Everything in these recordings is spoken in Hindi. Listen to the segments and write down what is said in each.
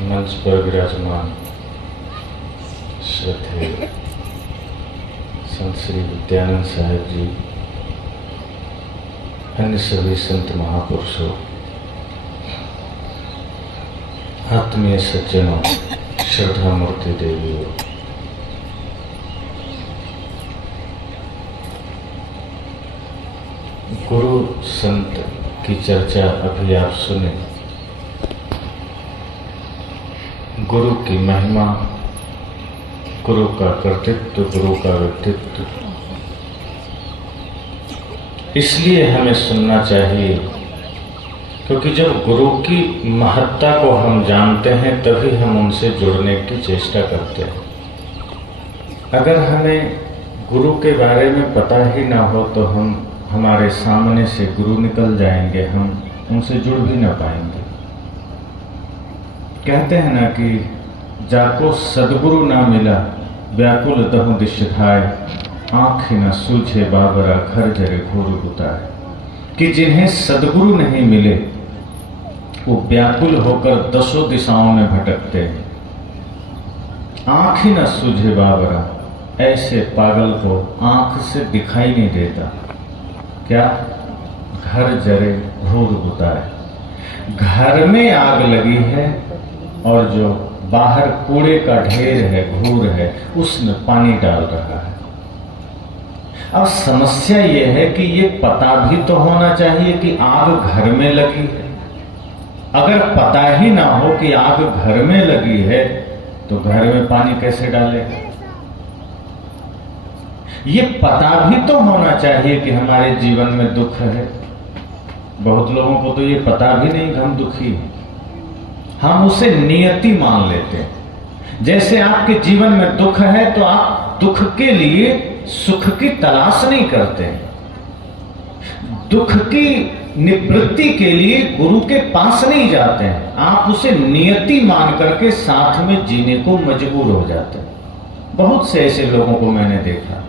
मंच पर विराजमान श्रद्धेय संत श्री विद्यानंद साहेब जी, अन्य सभी संत महापुरुषों, आत्मीय सज्जनों, श्रद्धा मूर्ति देवियों, गुरु संत की चर्चा अभी आप सुने। गुरु की महिमा, गुरु का कर्तृत्व, गुरु का व्यक्तित्व, इसलिए हमें सुनना चाहिए क्योंकि जब गुरु की महत्ता को हम जानते हैं तभी हम उनसे जुड़ने की चेष्टा करते हैं। अगर हमें गुरु के बारे में पता ही ना हो तो हमारे सामने से गुरु निकल जाएंगे, हम उनसे जुड़ भी ना पाएंगे। कहते हैं ना कि जाको सदगुरु ना मिला व्याकुल दहु दिश धाय, आँख न सूझे बाबरा घर जरे घोर बुताए। कि जिन्हें सदगुरु नहीं मिले वो व्याकुल होकर दसों दिशाओं में भटकते हैं। आँख ही न सूझे बाबरा, ऐसे पागल को आँख से दिखाई नहीं देता। क्या? घर जरे घोर बुताए। घर में आग लगी है और जो बाहर कूड़े का ढेर है, घूर है, उसमें पानी डाल रहा है। अब समस्या यह है कि ये पता भी तो होना चाहिए कि आग घर में लगी है। अगर पता ही ना हो कि आग घर में लगी है तो घर में पानी कैसे डालेगा? ये पता भी तो होना चाहिए कि हमारे जीवन में दुख है। बहुत लोगों को तो ये पता भी नहीं कि हम दुखी हैं। हम उसे नियति मान लेते हैं। जैसे आपके जीवन में दुख है तो आप दुख के लिए सुख की तलाश नहीं करते हैं। दुख की निवृत्ति के लिए गुरु के पास नहीं जाते हैं। आप उसे नियति मान करके साथ में जीने को मजबूर हो जाते हैं। बहुत से ऐसे लोगों को मैंने देखा।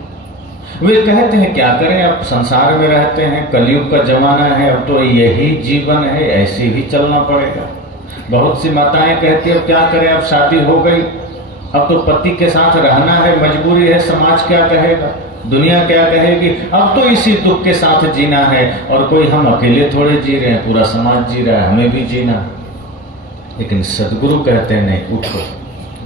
वे कहते हैं क्या करें, अब संसार में रहते हैं, कलयुग का जमाना है, अब तो यही जीवन है, ऐसे ही चलना पड़ेगा। बहुत सी माताएं कहती है अब क्या करें, अब शादी हो गई, अब तो पति के साथ रहना है, मजबूरी है, समाज क्या कहेगा, दुनिया क्या कहेगी, अब तो इसी दुख के साथ जीना है। और कोई हम अकेले थोड़े जी रहे हैं, पूरा समाज जी रहा है, हमें भी जीना। लेकिन सदगुरु कहते हैं नहीं, उठो,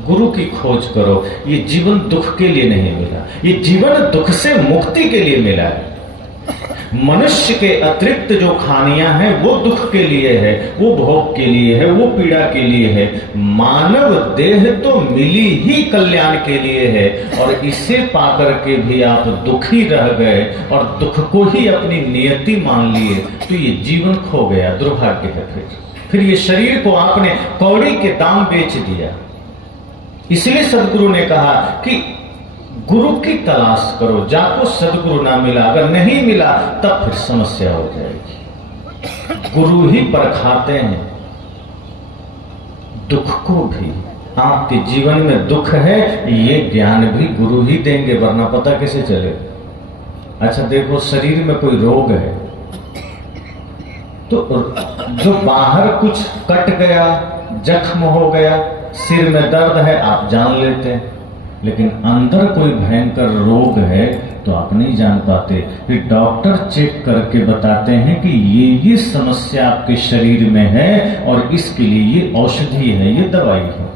गुरु की खोज करो। ये जीवन दुख के लिए नहीं मिला, ये जीवन दुख से मुक्ति के लिए मिला है। मनुष्य के अतिरिक्त जो खानियां हैं वो दुख के लिए है, वो भोग के लिए है, वो पीड़ा के लिए है। मानव देह तो मिली ही कल्याण के लिए है और इसे पाकर के भी आप दुखी रह गए और दुख को ही अपनी नियति मान लिए तो ये जीवन खो गया, दुर्भाग्य है। फिर ये शरीर को आपने कौड़ी के दाम बेच दिया। इसलिए सदगुरु ने कहा कि गुरु की तलाश करो, जाको सदगुरु ना मिला, अगर नहीं मिला तब फिर समस्या हो जाएगी। गुरु ही परखाते हैं दुख को भी। आपके जीवन में दुख है, ये ज्ञान भी गुरु ही देंगे, वरना पता कैसे चले। अच्छा देखो, शरीर में कोई रोग है तो जो बाहर कुछ कट गया, जख्म हो गया, सिर में दर्द है, आप जान लेते हैं। लेकिन अंदर कोई भयंकर रोग है तो आप नहीं जान पाते। फिर डॉक्टर चेक करके बताते हैं कि ये समस्या आपके शरीर में है और इसके लिए ये औषधि है, ये दवाई है।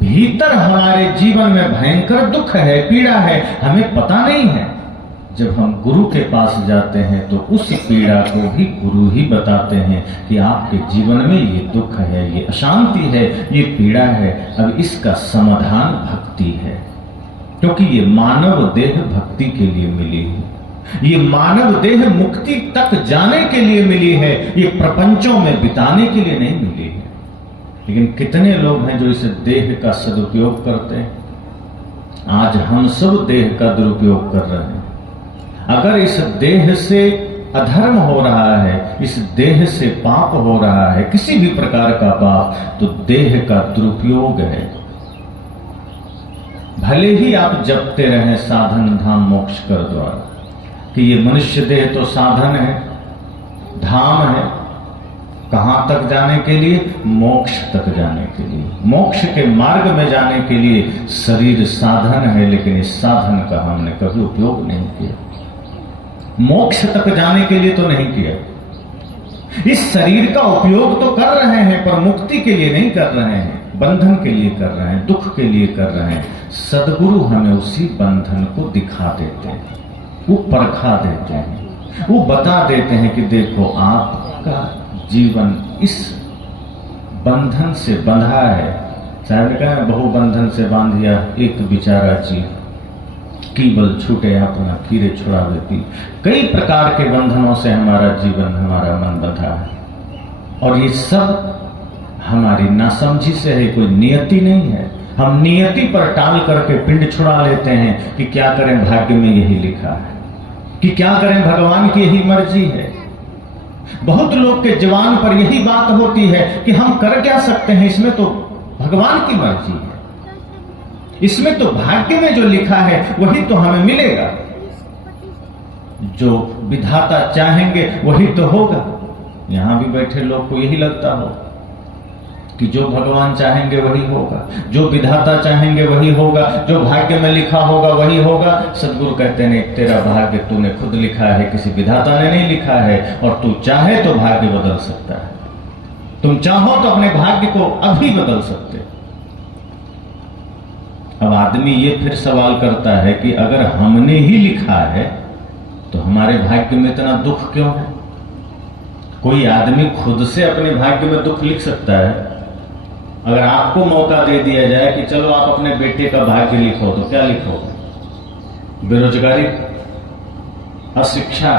भीतर हमारे जीवन में भयंकर दुख है, पीड़ा है, हमें पता नहीं है। जब हम गुरु के पास जाते हैं तो उस पीड़ा को भी गुरु ही बताते हैं कि आपके जीवन में ये दुख है, ये अशांति है, ये पीड़ा है, अब इसका समाधान भक्ति है। क्योंकि ये मानव देह भक्ति के लिए मिली है, ये मानव देह मुक्ति तक जाने के लिए मिली है, ये प्रपंचों में बिताने के लिए नहीं मिली है। लेकिन कितने लोग हैं जो इस देह का सदुपयोग करते हैं? आज हम सब देह का दुरुपयोग कर रहे हैं। अगर इस देह से अधर्म हो रहा है, इस देह से पाप हो रहा है, किसी भी प्रकार का पाप, तो देह का दुरुपयोग है। भले ही आप जपते रहें साधन धाम मोक्ष कर द्वारा कि ये मनुष्य देह तो साधन है, धाम है, कहां तक जाने के लिए? मोक्ष तक जाने के लिए। मोक्ष के मार्ग में जाने के लिए शरीर साधन है, लेकिन इस साधन का हमने कभी उपयोग नहीं किया। मोक्ष तक जाने के लिए तो नहीं किया। इस शरीर का उपयोग तो कर रहे हैं, पर मुक्ति के लिए नहीं कर रहे हैं, बंधन के लिए कर रहे हैं, दुख के लिए कर रहे हैं। सद्गुरु हमें उसी बंधन को दिखा देते हैं, वो परखा देते हैं, वो बता देते हैं कि देखो आपका जीवन इस बंधन से बंधा है। साहब ने कहा बहु बंधन से बांधिया एक बेचारा जीव, केवल छूटे अपना कीरे छुड़ा देती। कई प्रकार के बंधनों से हमारा जीवन, हमारा मन बंधा है, और ये सब हमारी नासमझी से है, कोई नियति नहीं है। हम नियति पर टाल करके पिंड छुड़ा लेते हैं कि क्या करें, भाग्य में यही लिखा है, कि क्या करें, भगवान की यही मर्जी है। बहुत लोग के जवान पर यही बात होती है कि हम कर क्या सकते हैं, इसमें तो भगवान की मर्जी है, इसमें तो भाग्य में जो लिखा है वही तो हमें मिलेगा, जो विधाता चाहेंगे वही तो होगा। यहां भी बैठे लोग को यही लगता हो कि जो भगवान चाहेंगे वही होगा, जो विधाता चाहेंगे वही होगा, जो भाग्य में लिखा होगा वही होगा। सद्गुरु कहते हैं तेरा भाग्य तूने खुद लिखा है, किसी विधाता ने नहीं लिखा है, और तू चाहे तो भाग्य बदल सकता है। तुम चाहो तो अपने भाग्य को अभी बदल सकते। अब आदमी ये फिर सवाल करता है कि अगर हमने ही लिखा है तो हमारे भाग्य में इतना दुख क्यों है? कोई आदमी खुद से अपने भाग्य में दुख लिख सकता है? अगर आपको मौका दे दिया जाए कि चलो आप अपने बेटे का भाग्य लिखो, तो क्या लिखोगे? बेरोजगारी, अशिक्षा,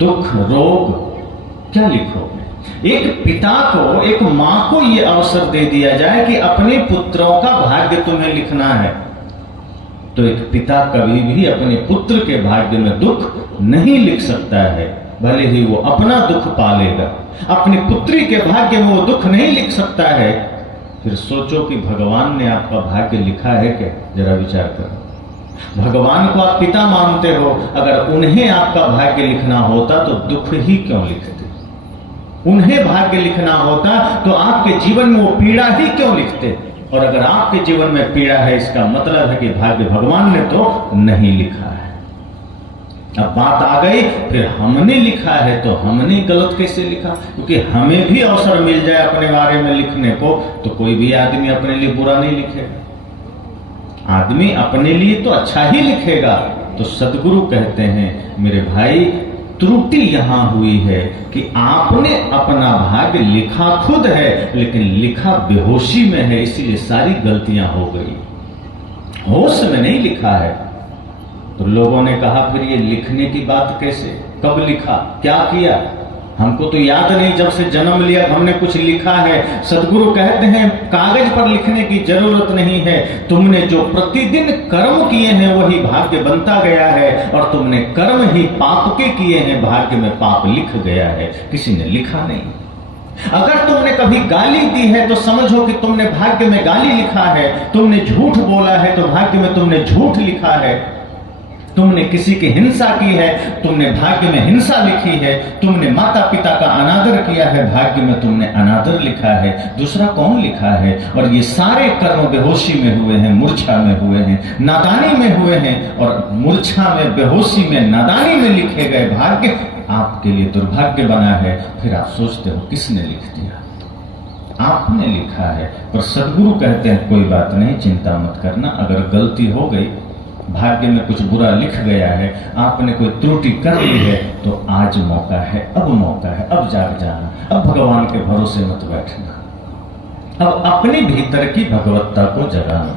दुख, रोग, क्या लिखोगे? एक पिता को, एक मां को यह अवसर दे दिया जाए कि अपने पुत्रों का भाग्य तुम्हें लिखना है, तो एक पिता कभी भी अपने पुत्र के भाग्य में दुख नहीं लिख सकता है, भले ही वो अपना दुख पालेगा। अपनी पुत्री के भाग्य में वो दुख नहीं लिख सकता है। फिर सोचो कि भगवान ने आपका भाग्य लिखा है क्या? जरा विचार करो। भगवान को आप पिता मानते हो, अगर उन्हें आपका भाग्य लिखना होता तो दुख ही क्यों लिखते? उन्हें भाग्य लिखना होता तो आपके जीवन में वो पीड़ा ही क्यों लिखते? और अगर आपके जीवन में पीड़ा है, इसका मतलब है कि भाग्य भगवान ने तो नहीं लिखा है। अब बात आ गई, फिर हमने लिखा है तो हमने गलत कैसे लिखा? क्योंकि हमें भी अवसर मिल जाए अपने बारे में लिखने को, तो कोई भी आदमी अपने लिए बुरा नहीं लिखेगा, आदमी अपने लिए तो अच्छा ही लिखेगा। तो सद्गुरु कहते हैं मेरे भाई, त्रुटि यहां हुई है कि आपने अपना भाग्य लिखा खुद है, लेकिन लिखा बेहोशी में है, इसीलिए सारी गलतियां हो गई। होश में नहीं लिखा है। तो लोगों ने कहा फिर ये लिखने की बात कैसे, कब लिखा, क्या किया? हमको तो याद नहीं, जब से जन्म लिया हमने कुछ लिखा है। सद्गुरु कहते हैं कागज पर लिखने की जरूरत नहीं है, तुमने जो प्रतिदिन कर्म किए हैं वही भाग्य बनता गया है, और तुमने कर्म ही पाप के किए हैं, भाग्य में पाप लिख गया है, किसी ने लिखा नहीं। अगर तुमने कभी गाली दी है तो समझो कि तुमने भाग्य में गाली लिखा है, तुमने झूठ बोला है तो भाग्य में तुमने झूठ लिखा है, तुमने किसी की हिंसा की है, तुमने भाग्य में हिंसा लिखी है, तुमने माता पिता का अनादर किया है, भाग्य में तुमने अनादर लिखा है, दूसरा कौन लिखा है? और ये सारे कर्म बेहोशी में हुए हैं, मूर्छा में हुए हैं, नादानी में हुए हैं, और मूर्छा में, बेहोशी में, नादानी में लिखे गए भाग्य आपके लिए दुर्भाग्य बना है। फिर आप सोचते हो किसने लिख दिया? आपने लिखा है। पर सद्गुरु कहते हैं कोई बात नहीं, चिंता मत करना, अगर गलती हो गई, भाग्य में कुछ बुरा लिख गया है, आपने कोई त्रुटि कर ली है, तो आज मौका है, अब मौका है, अब जाग जाना, अब भगवान के भरोसे मत बैठना, अब अपने भीतर की भगवत्ता को जगाना,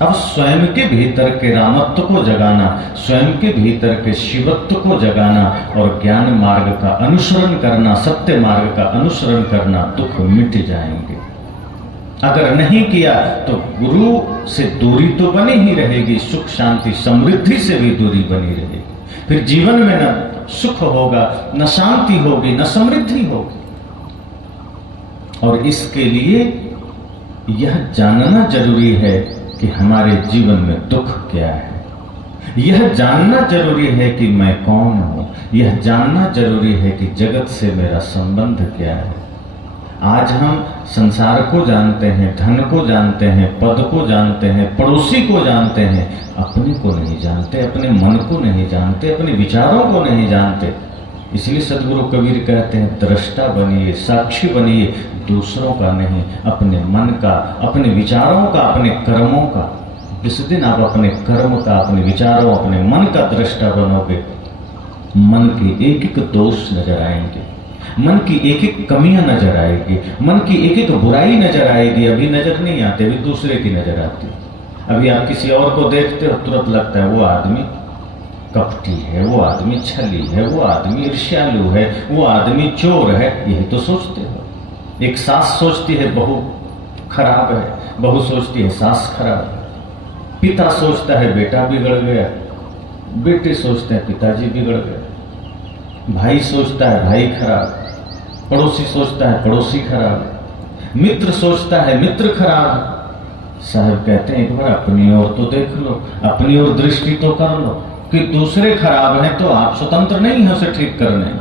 अब स्वयं के भीतर के रामत्व को जगाना, स्वयं के भीतर के शिवत्व को जगाना, और ज्ञान मार्ग का अनुसरण करना, सत्य मार्ग का अनुसरण करना, दुख मिट जाएंगे। अगर नहीं किया तो गुरु से दूरी तो बनी ही रहेगी, सुख शांति समृद्धि से भी दूरी बनी रहेगी। फिर जीवन में न सुख होगा, न शांति होगी, न समृद्धि होगी। और इसके लिए यह जानना जरूरी है कि हमारे जीवन में दुख क्या है। यह जानना जरूरी है कि मैं कौन हूं। यह जानना जरूरी है कि जगत से मेरा संबंध क्या है। आज हम संसार को जानते हैं, धन को जानते हैं, पद को जानते हैं, पड़ोसी को जानते हैं, अपने को नहीं जानते, अपने मन को नहीं जानते, अपने विचारों को नहीं जानते। इसलिए सदगुरु कबीर कहते हैं, दृष्टा बनिए, साक्षी बनिए, दूसरों का नहीं, अपने मन का, अपने विचारों का, अपने कर्मों का। जिस दिन आप अपने कर्म का, अपने विचारों, अपने मन का दृष्टा बनोगे, मन के एक एक दोष नजर आएंगे, मन की एक एक कमियां नजर आएगी, मन की एक एक बुराई नजर आएगी। अभी नजर नहीं आते, अभी दूसरे की नजर आती। अभी आप किसी और को देखते हो, तुरंत लगता है वो आदमी कपटी है, वो आदमी छली है, वो आदमी ईर्ष्यालु है, वो आदमी चोर है। यही तो सोचते हो। एक सास सोचती है बहू खराब है, बहू सोचती है सास खराब है, पिता सोचता है बेटा बिगड़ गया, बेटे सोचते हैं पिताजी बिगड़ गए, भाई सोचता है भाई खराब, पड़ोसी सोचता है पड़ोसी खराब, मित्र सोचता है मित्र खराब। साहब कहते हैं एक बार अपनी ओर तो देख लो, अपनी ओर दृष्टि तो कर लो कि दूसरे खराब हैं तो आप स्वतंत्र नहीं हैं उसे ठीक करने।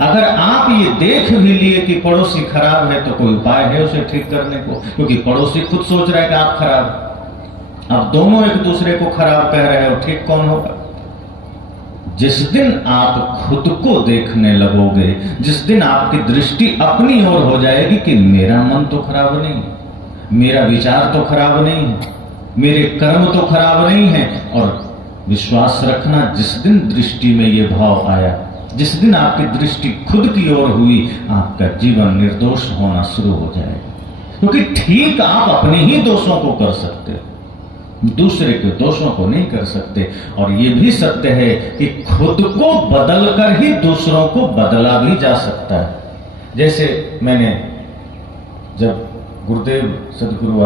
अगर आप ये देख भी लिए कि पड़ोसी खराब है तो कोई उपाय है उसे ठीक करने को, क्योंकि पड़ोसी खुद सोच रहा है कि आप खराब। अब दोनों एक दूसरे को खराब कह रहे हो, ठीक कौन होगा? जिस दिन आप खुद को देखने लगोगे, जिस दिन आपकी दृष्टि अपनी ओर हो जाएगी कि मेरा मन तो खराब नहीं, मेरा विचार तो खराब नहीं है, मेरे कर्म तो खराब नहीं है, और विश्वास रखना जिस दिन दृष्टि में ये भाव आया, जिस दिन आपकी दृष्टि खुद की ओर हुई, आपका जीवन निर्दोष होना शुरू हो जाएगा। क्योंकि ठीक आप अपने ही दोषों को कर सकते हो, दूसरे के दोषों को नहीं कर सकते। और ये भी सत्य है कि खुद को बदलकर ही दूसरों को बदला भी जा सकता है। जैसे मैंने जब गुरुदेव सदगुरु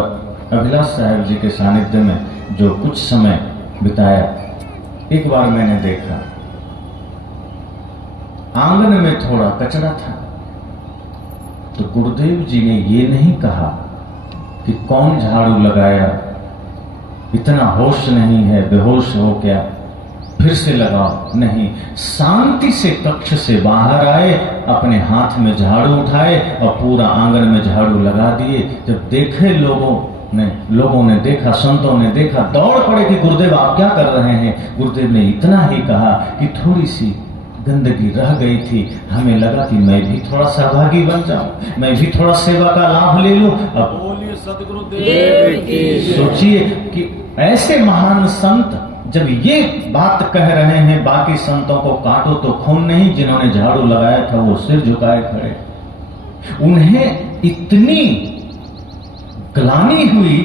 अभिलाष साहब जी के सानिध्य में जो कुछ समय बिताया, एक बार मैंने देखा आंगन में थोड़ा कचरा था, तो गुरुदेव जी ने ये नहीं कहा कि कौन झाड़ू लगाया, इतना होश नहीं है, बेहोश हो क्या, फिर से लगाओ, नहीं। शांति से कक्ष से बाहर आए, अपने हाथ में झाड़ू उठाए और पूरा आंगन में झाड़ू लगा दिए। जब देखे लोगों ने देखा, संतों ने देखा, दौड़ पड़े कि गुरुदेव आप क्या कर रहे हैं। गुरुदेव ने इतना ही कहा कि थोड़ी सी गंदगी रह गई थी, हमें लगा कि मैं भी थोड़ा सहभागी बन जाऊं, मैं भी थोड़ा सेवा का लाभ ले लूं। अब बोलिए सदगुरुदेव की। सोचिए कि ऐसे महान संत जब ये बात कह रहे हैं, बाकी संतों को काटो तो खून नहीं, जिन्होंने झाड़ू लगाया था वो सिर झुकाए खड़े। उन्हें इतनी ग्लानि हुई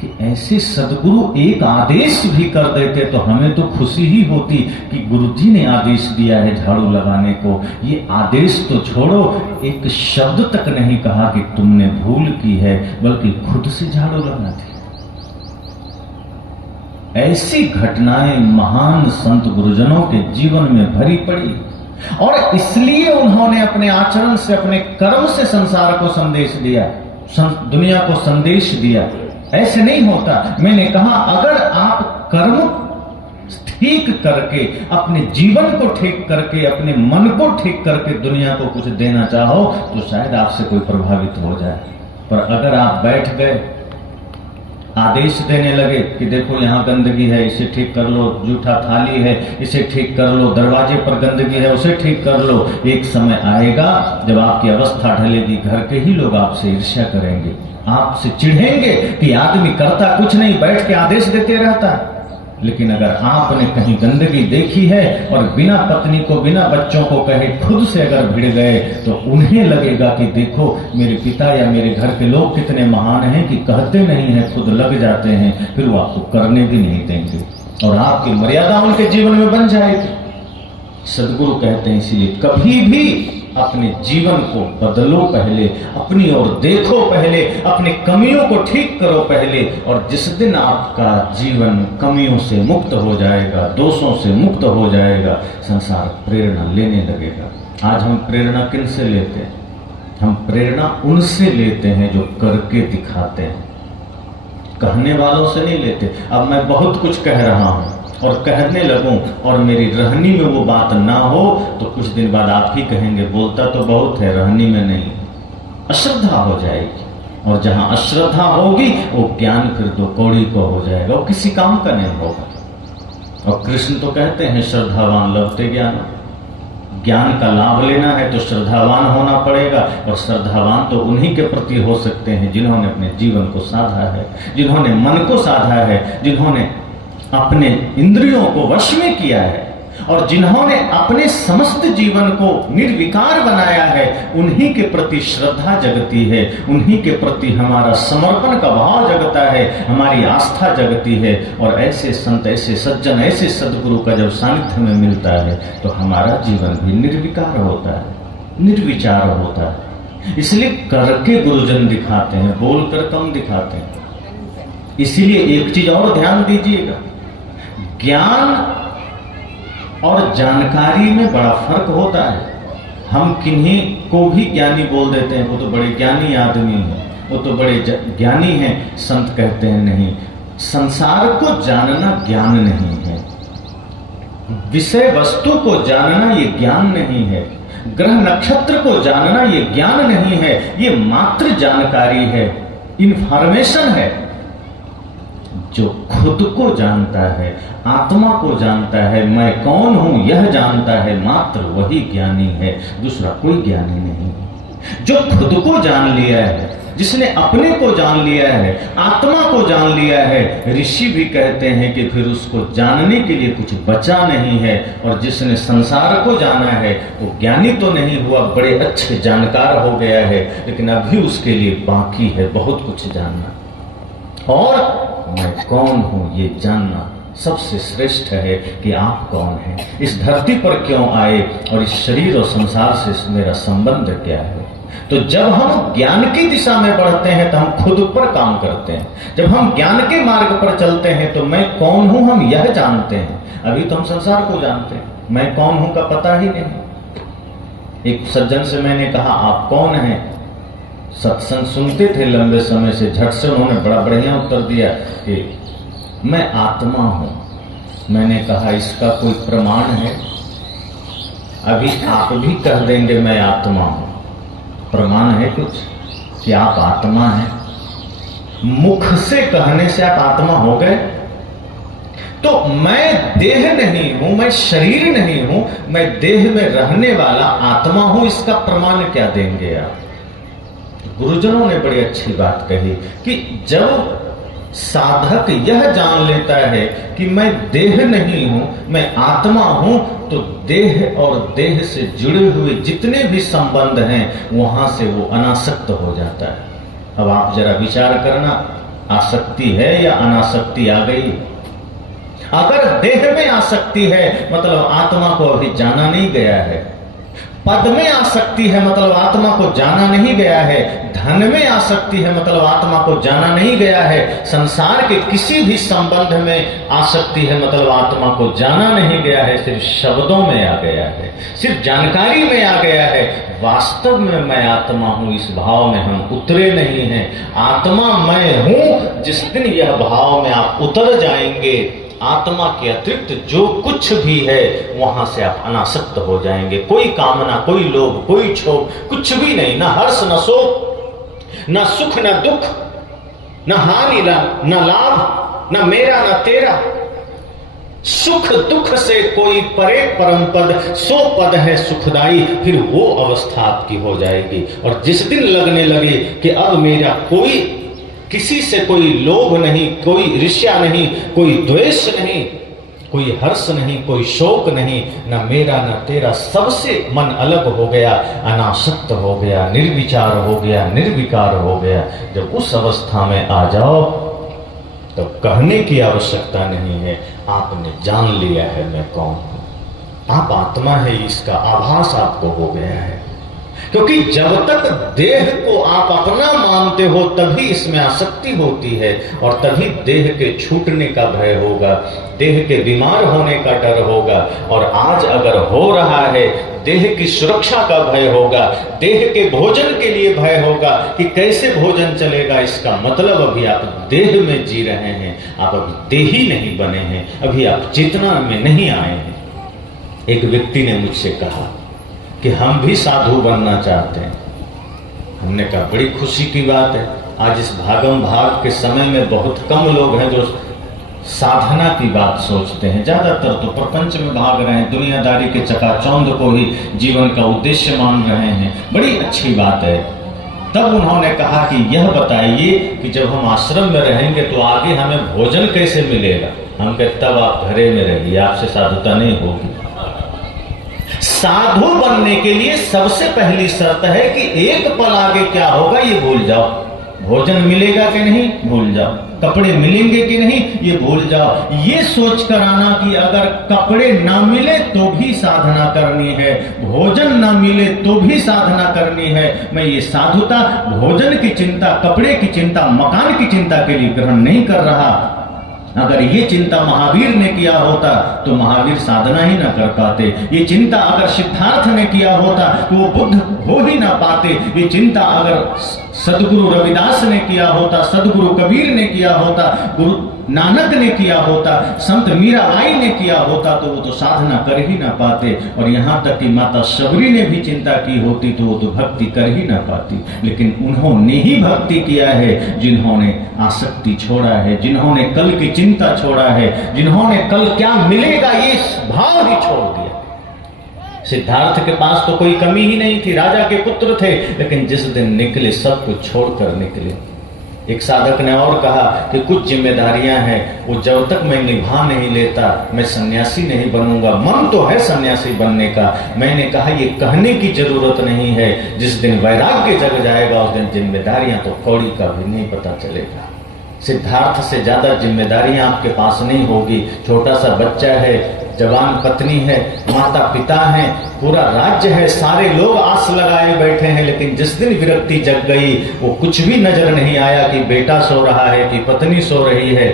कि ऐसे सदगुरु एक आदेश भी कर देते तो हमें तो खुशी ही होती कि गुरुजी ने आदेश दिया है झाड़ू लगाने को। ये आदेश तो छोड़ो, एक शब्द तक नहीं कहा कि तुमने भूल की है, बल्कि खुद से झाड़ू लगा दी। ऐसी घटनाएं महान संत गुरुजनों के जीवन में भरी पड़ी, और इसलिए उन्होंने अपने आचरण से, अपने कर्म से संसार को संदेश दिया, दुनिया को संदेश दिया। ऐसे नहीं होता। मैंने कहा अगर आप कर्म ठीक करके, अपने जीवन को ठीक करके, अपने मन को ठीक करके दुनिया को कुछ देना चाहो तो शायद आपसे कोई प्रभावित हो जाए। पर अगर आप बैठ गए, आदेश देने लगे कि देखो यहाँ गंदगी है, इसे ठीक कर लो, जूठा थाली है इसे ठीक कर लो, दरवाजे पर गंदगी है उसे ठीक कर लो, एक समय आएगा जब आपकी अवस्था ढलेगी, घर के ही लोग आपसे ईर्ष्या करेंगे, आपसे चिढ़ेंगे कि आदमी करता कुछ नहीं, बैठ के आदेश देते रहता है। लेकिन अगर आपने कहीं गंदगी देखी है और बिना पत्नी को, बिना बच्चों को कहे खुद से अगर भिड़ गए, तो उन्हें लगेगा कि देखो मेरे पिता या मेरे घर के लोग कितने महान हैं कि कहते नहीं हैं, खुद लग जाते हैं, फिर वो आपको करने भी नहीं देंगे और आपकी मर्यादा उनके जीवन में बन जाएगी। सदगुरु कहते हैं इसीलिए कभी भी अपने जीवन को बदलो पहले, अपनी ओर देखो पहले, अपनी कमियों को ठीक करो पहले, और जिस दिन आपका जीवन कमियों से मुक्त हो जाएगा, दोषों से मुक्त हो जाएगा, संसार प्रेरणा लेने लगेगा। आज हम प्रेरणा किन से लेते हैं? हम प्रेरणा उनसे लेते हैं जो करके दिखाते हैं, कहने वालों से नहीं लेते। अब मैं बहुत कुछ कह रहा हूं, और कहने लगूं और मेरी रहनी में वो बात ना हो तो कुछ दिन बाद आप ही कहेंगे बोलता तो बहुत है, रहनी में नहीं। अश्रद्धा हो जाएगी, और जहां अश्रद्धा होगी वो ज्ञान फिर दो कौड़ी को हो जाएगा, वो किसी काम का नहीं होगा। और कृष्ण तो कहते हैं श्रद्धावान लभते ज्ञान, ज्ञान का लाभ लेना है तो श्रद्धावान होना पड़ेगा, और श्रद्धावान तो उन्हीं के प्रति हो सकते हैं जिन्होंने अपने जीवन को साधा है, जिन्होंने मन को साधा है, जिन्होंने अपने इंद्रियों को वश में किया है, और जिन्होंने अपने समस्त जीवन को निर्विकार बनाया है। उन्हीं के प्रति श्रद्धा जगती है, उन्हीं के प्रति हमारा समर्पण का भाव जगता है, हमारी आस्था जगती है। और ऐसे संत, ऐसे सज्जन, ऐसे सदगुरु का जब सानिध्य में मिलता है तो हमारा जीवन भी निर्विकार होता है, निर्विचार होता है। इसलिए करके गुरुजन दिखाते हैं, बोलकर कम दिखाते हैं। इसीलिए एक चीज और ध्यान दीजिएगा, ज्ञान और जानकारी में बड़ा फर्क होता है। हम किन्हीं को भी ज्ञानी बोल देते हैं, वो तो बड़े ज्ञानी आदमी हैं, वो तो बड़े ज्ञानी हैं, संत कहते हैं नहीं। संसार को जानना ज्ञान नहीं है, विषय वस्तु को जानना ये ज्ञान नहीं है, ग्रह नक्षत्र को जानना ये ज्ञान नहीं है, ये मात्र जानकारी है, इंफॉर्मेशन है। जो खुद को जानता है, आत्मा को जानता है, मैं कौन हूं यह जानता है, मात्र वही ज्ञानी है, दूसरा कोई ज्ञानी नहीं। जो खुद को जान लिया है, जिसने अपने को जान लिया है, आत्मा को जान लिया है, ऋषि भी कहते हैं कि फिर उसको जानने के लिए कुछ बचा नहीं है। और जिसने संसार को जाना है वो ज्ञानी तो नहीं हुआ, बड़े अच्छे जानकार हो गया है, लेकिन अभी उसके लिए बाकी है बहुत कुछ जानना। और मैं कौन हूं ये जानना सबसे श्रेष्ठ है कि आप कौन हैं, इस धरती पर क्यों आए, और इस शरीर और संसार से मेरा संबंध क्या है। तो जब हम ज्ञान की दिशा में बढ़ते हैं तो हम खुद पर काम करते हैं। जब हम ज्ञान के मार्ग पर चलते हैं तो मैं कौन हूं हम यह जानते हैं। अभी तो हम संसार को जानते हैं, मैं कौन हूं का पता ही नहीं। एक सज्जन से मैंने कहा आप कौन हैं, सत्संग सुनते थे लंबे समय से, झट से उन्होंने बड़ा बढ़िया उत्तर दिया कि मैं आत्मा हूं। मैंने कहा इसका कोई प्रमाण है? अभी आप भी कह देंगे मैं आत्मा हूं, प्रमाण है कुछ कि आप आत्मा हैं? मुख से कहने से आप आत्मा हो गए? तो मैं देह नहीं हूं, मैं शरीर नहीं हूं, मैं देह में रहने वाला आत्मा हूं, इसका प्रमाण क्या देंगे आप? गुरुजनों ने बड़ी अच्छी बात कही कि जब साधक यह जान लेता है कि मैं देह नहीं हूं, मैं आत्मा हूं, तो देह और देह से जुड़े हुए जितने भी संबंध हैं वहां से वो अनासक्त हो जाता है। अब आप जरा विचार करना, आसक्ति है या अनासक्ति आ गई? अगर देह में आसक्ति है मतलब आत्मा को अभी जाना नहीं गया है, पद में आसक्ति है मतलब आत्मा को जाना नहीं गया है, धन में आसक्ति है मतलब आत्मा को जाना नहीं गया है, संसार के किसी भी संबंध में आसक्ति है मतलब आत्मा को जाना नहीं गया है, सिर्फ शब्दों में आ गया है, सिर्फ जानकारी में आ गया है। वास्तव में मैं आत्मा हूं इस भाव में हम उतरे नहीं हैं। आत्मा मैं हूं, जिस दिन यह भाव में आप उतर जाएंगे, आत्मा के अतिरिक्त जो कुछ भी है वहां से आप अनासक्त हो जाएंगे। कोई कामना, कोई लोभ, कोई क्षोभ, कुछ भी नहीं, ना हर्ष न शोक, न सुख न दुख, न हानि न लाभ, न मेरा न तेरा। सुख दुख से कोई परे परम पद, सो पद है सुखदाई, फिर वो अवस्था आपकी हो जाएगी। और जिस दिन लगने लगे कि अब मेरा कोई किसी से कोई लोभ नहीं, कोई ईर्ष्या नहीं, कोई द्वेष नहीं, कोई हर्ष नहीं, कोई शोक नहीं, न मेरा न तेरा, सबसे मन अलग हो गया, अनासक्त हो गया, निर्विचार हो गया, निर्विकार हो गया। जब उस अवस्था में आ जाओ तो कहने की आवश्यकता नहीं है, आपने जान लिया है मैं कौन हूं, आप आत्मा है, इसका आभास आपको हो गया है। क्योंकि जब तक देह को आप अपना मानते हो तभी इसमें आसक्ति होती है, और तभी देह के छूटने का भय होगा, देह के बीमार होने का डर होगा। और आज अगर हो रहा है देह की सुरक्षा का भय होगा, देह के भोजन के लिए भय होगा कि कैसे भोजन चलेगा। इसका मतलब अभी आप देह में जी रहे हैं, आप अभी देही नहीं बने हैं, अभी आप चेतना में नहीं आए हैं। एक व्यक्ति ने मुझसे कहा कि हम भी साधु बनना चाहते हैं। हमने कहा बड़ी खुशी की बात है, आज इस भागम भाग के समय में बहुत कम लोग हैं जो साधना की बात सोचते हैं। ज्यादातर तो प्रपंच में भाग रहे हैं, दुनियादारी के चकाचौंध को ही जीवन का उद्देश्य मान रहे हैं। बड़ी अच्छी बात है। तब उन्होंने कहा कि यह बताइए कि जब हम आश्रम में रहेंगे तो आगे हमें भोजन कैसे मिलेगा। हम कहते तब आप घरे में रहिए, आपसे साधुता नहीं होगी। साधु बनने के लिए सबसे पहली शर्त है कि एक पल आगे क्या होगा ये भूल जाओ। भोजन मिलेगा कि नहीं भूल जाओ, कपड़े मिलेंगे कि नहीं ये भूल जाओ। ये सोच कर आना कि अगर कपड़े ना मिले तो भी साधना करनी है, भोजन ना मिले तो भी साधना करनी है। मैं ये साधुता भोजन की चिंता, कपड़े की चिंता, मकान की चिंता के लिए ग्रहण नहीं कर रहा। अगर ये चिंता महावीर ने किया होता तो महावीर साधना ही ना कर पाते। ये चिंता अगर सिद्धार्थ ने किया होता तो वो बुद्ध हो ही ना पाते। ये चिंता अगर सदगुरु रविदास ने किया होता, सदगुरु कबीर ने किया होता, गुरु नानक ने किया होता, संत मीराबाई ने किया होता तो वो तो साधना कर ही ना पाते। और यहाँ तक कि माता शबरी ने भी चिंता की होती तो वो तो भक्ति कर ही ना पाती। लेकिन उन्होंने ही भक्ति किया है जिन्होंने आसक्ति छोड़ा है, जिन्होंने कल की चिंता छोड़ा है, जिन्होंने कल क्या मिलेगा ये भाव ही छोड़ दिया। सिद्धार्थ के पास तो कोई कमी ही नहीं थी, राजा के पुत्र थे, लेकिन जिस दिन निकले सब कुछ छोड़कर निकले। एक साधक ने और कहा कि कुछ जिम्मेदारियां हैं वो जब तक मैं निभा नहीं लेता मैं सन्यासी नहीं बनूंगा। मन तो है सन्यासी बनने का। मैंने कहा ये कहने की जरूरत नहीं है, जिस दिन वैराग्य जग जाएगा उस दिन जिम्मेदारियां तो कौड़ी का भी नहीं पता चलेगा। सिद्धार्थ से ज्यादा जिम्मेदारियां आपके पास नहीं होगी। छोटा सा बच्चा है, जवान पत्नी है, माता पिता हैं, पूरा राज्य है, सारे लोग आस लगाए बैठे हैं। लेकिन जिस दिन विरक्ति जग गई वो कुछ भी नजर नहीं आया कि बेटा सो रहा है, कि पत्नी सो रही है,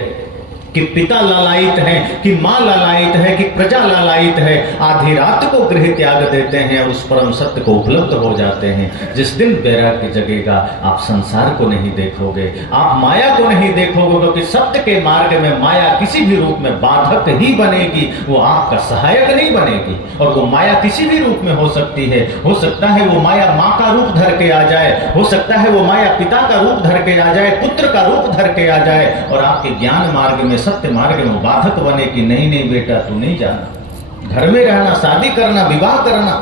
कि पिता लालायित है, कि माँ लालायित है, कि प्रजा लालायित है। आधी रात को गृह त्याग देते हैं और उस परम सत्य को उपलब्ध हो जाते हैं। जिस दिन वैराग्य जगेगा आप संसार को नहीं देखोगे, आप माया को नहीं देखोगे, क्योंकि सत्य के मार्ग में माया किसी भी रूप में बाधक ही बनेगी, वो आपका सहायक नहीं बनेगी। और वो माया किसी भी रूप में हो सकती है। हो सकता है वो माया माँ का रूप धर के आ जाए, हो सकता है वो माया पिता का रूप धर के आ जाए, पुत्र का रूप धर के आ जाए और आपके ज्ञान मार्ग में, सत्य मार्ग में बाधक बने कि नहीं नहीं बेटा तू नहीं जाना, घर में रहना, शादी करना, विवाह करना।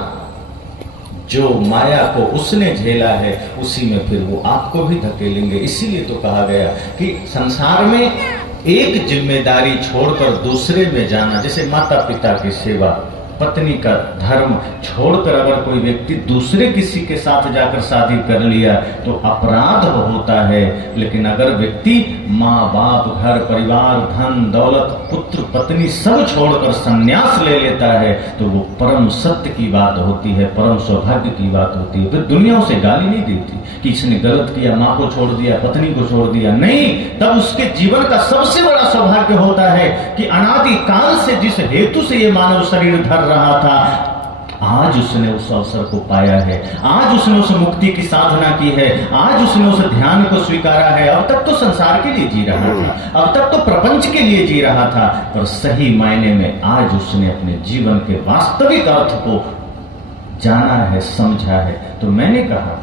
जो माया को उसने झेला है उसी में फिर वो आपको भी धकेलेंगे। इसीलिए तो कहा गया कि संसार में एक जिम्मेदारी छोड़कर दूसरे में जाना, जैसे माता पिता की सेवा, पत्नी का धर्म छोड़कर अगर कोई व्यक्ति दूसरे किसी के साथ जाकर शादी कर लिया तो अपराध होता है। लेकिन अगर व्यक्ति माँ बाप, घर परिवार, धन दौलत, पुत्र पत्नी सब छोड़कर संन्यास ले लेता है तो वो परम सत्य की बात होती है, परम सौभाग्य की बात होती है। फिर दुनिया उसे गाली नहीं देती कि इसने गलत किया, माँ को छोड़ दिया, पत्नी को छोड़ दिया। नहीं, तब उसके जीवन का सबसे बड़ा सौभाग्य होता है कि अनादि काल से जिस हेतु से ये मानव शरीर धर रहा था, आज उसने उस अवसर को पाया है, आज उसने उस मुक्ति की साधना की है, आज उसने उस ध्यान को स्वीकारा है। अब तक तो संसार के लिए जी रहा था, अब तक तो प्रपंच के लिए जी रहा था, पर सही मायने में आज उसने अपने जीवन के वास्तविक अर्थ को जाना है, समझा है। तो मैंने कहा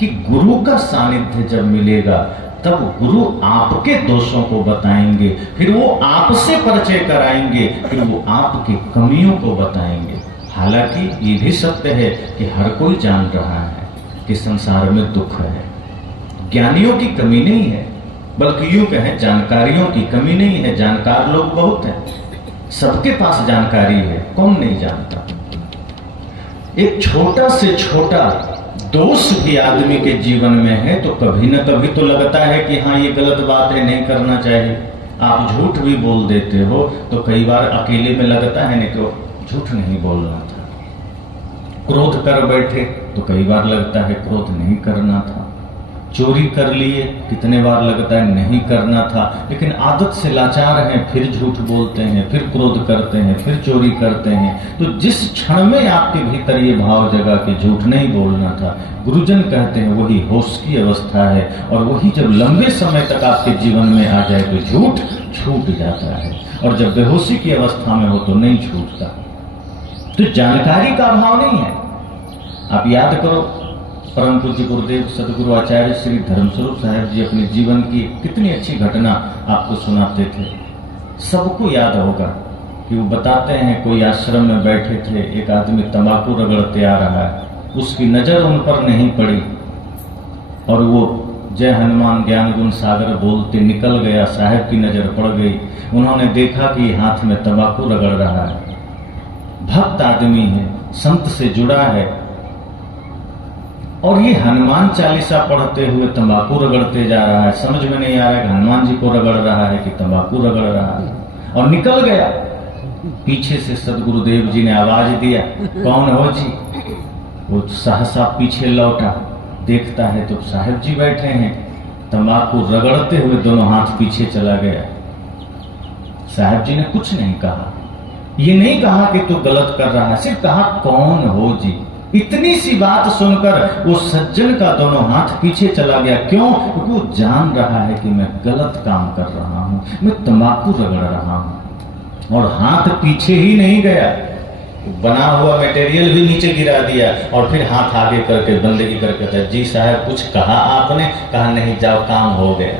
कि गुरु का सानिध्य जब मिलेगा तब गुरु आपके दोषों को बताएंगे, फिर वो आपसे परिचय कराएंगे, फिर वो आपकी कमियों को बताएंगे। हालांकि ये भी सत्य है कि हर कोई जान रहा है कि संसार में दुख है, ज्ञानियों की कमी नहीं है, बल्कि यूं कहें जानकारियों की कमी नहीं है। जानकार लोग बहुत हैं, सबके पास जानकारी है, कौन नहीं जानता। एक छोटा से छोटा दोष भी आदमी के जीवन में है तो कभी न कभी तो लगता है कि हाँ ये गलत बात है, नहीं करना चाहिए। आप झूठ भी बोल देते हो तो कई बार अकेले में लगता है ना कि झूठ नहीं बोलना था। क्रोध कर बैठे तो कई बार लगता है क्रोध नहीं करना था। चोरी कर लिए, कितने बार लगता है नहीं करना था, लेकिन आदत से लाचार हैं, फिर झूठ बोलते हैं, फिर क्रोध करते हैं, फिर चोरी करते हैं। तो जिस क्षण में आपके भीतर ये भाव जगा कि झूठ नहीं बोलना था, गुरुजन कहते हैं वही होश की अवस्था है। और वही जब लंबे समय तक आपके जीवन में आ जाए तो झूठ छूट जाता है, और जब बेहोशी की अवस्था में हो तो नहीं छूटता। तो जानकारी का अभाव नहीं है। आप याद करो, परम पूज्य गुरुदेव सदगुरु आचार्य श्री धर्मस्वरूप साहब जी अपने जीवन की कितनी अच्छी घटना आपको सुनाते थे। सबको याद होगा कि वो बताते हैं कोई आश्रम में बैठे थे, एक आदमी तंबाकू रगड़ते आ रहा है, उसकी नजर उन पर नहीं पड़ी और वो जय हनुमान ज्ञान गुण सागर बोलते निकल गया। साहब की नजर पड़ गई, उन्होंने देखा कि हाथ में तंबाकू रगड़ रहा है। भक्त आदमी है, संत से जुड़ा है, और ये हनुमान चालीसा पढ़ते हुए तंबाकू रगड़ते जा रहा है। समझ में नहीं आ रहा है कि हनुमान जी को रगड़ रहा है कि तंबाकू रगड़ रहा है, और निकल गया। पीछे से सदगुरुदेव जी ने आवाज दिया, कौन हो जी? वो सहसा पीछे लौटा, देखता है तो साहब जी बैठे हैं, तंबाकू रगड़ते हुए दोनों हाथ पीछे चला गया। साहब जी ने कुछ नहीं कहा, ये नहीं कहा कि तू गलत कर रहा है, सिर्फ कहा कौन हो जी। इतनी सी बात सुनकर वो सज्जन का दोनों हाथ पीछे चला गया। क्यों? क्योंकि वो जान रहा है कि मैं गलत काम कर रहा हूं, मैं तंबाकू रगड़ रहा हूं। और हाथ पीछे ही नहीं गया, बना हुआ मटेरियल भी नीचे गिरा दिया और फिर हाथ आगे करके बंदगी करके था, जी साहब कुछ कहा आपने? कहा नहीं, जाओ काम हो गया।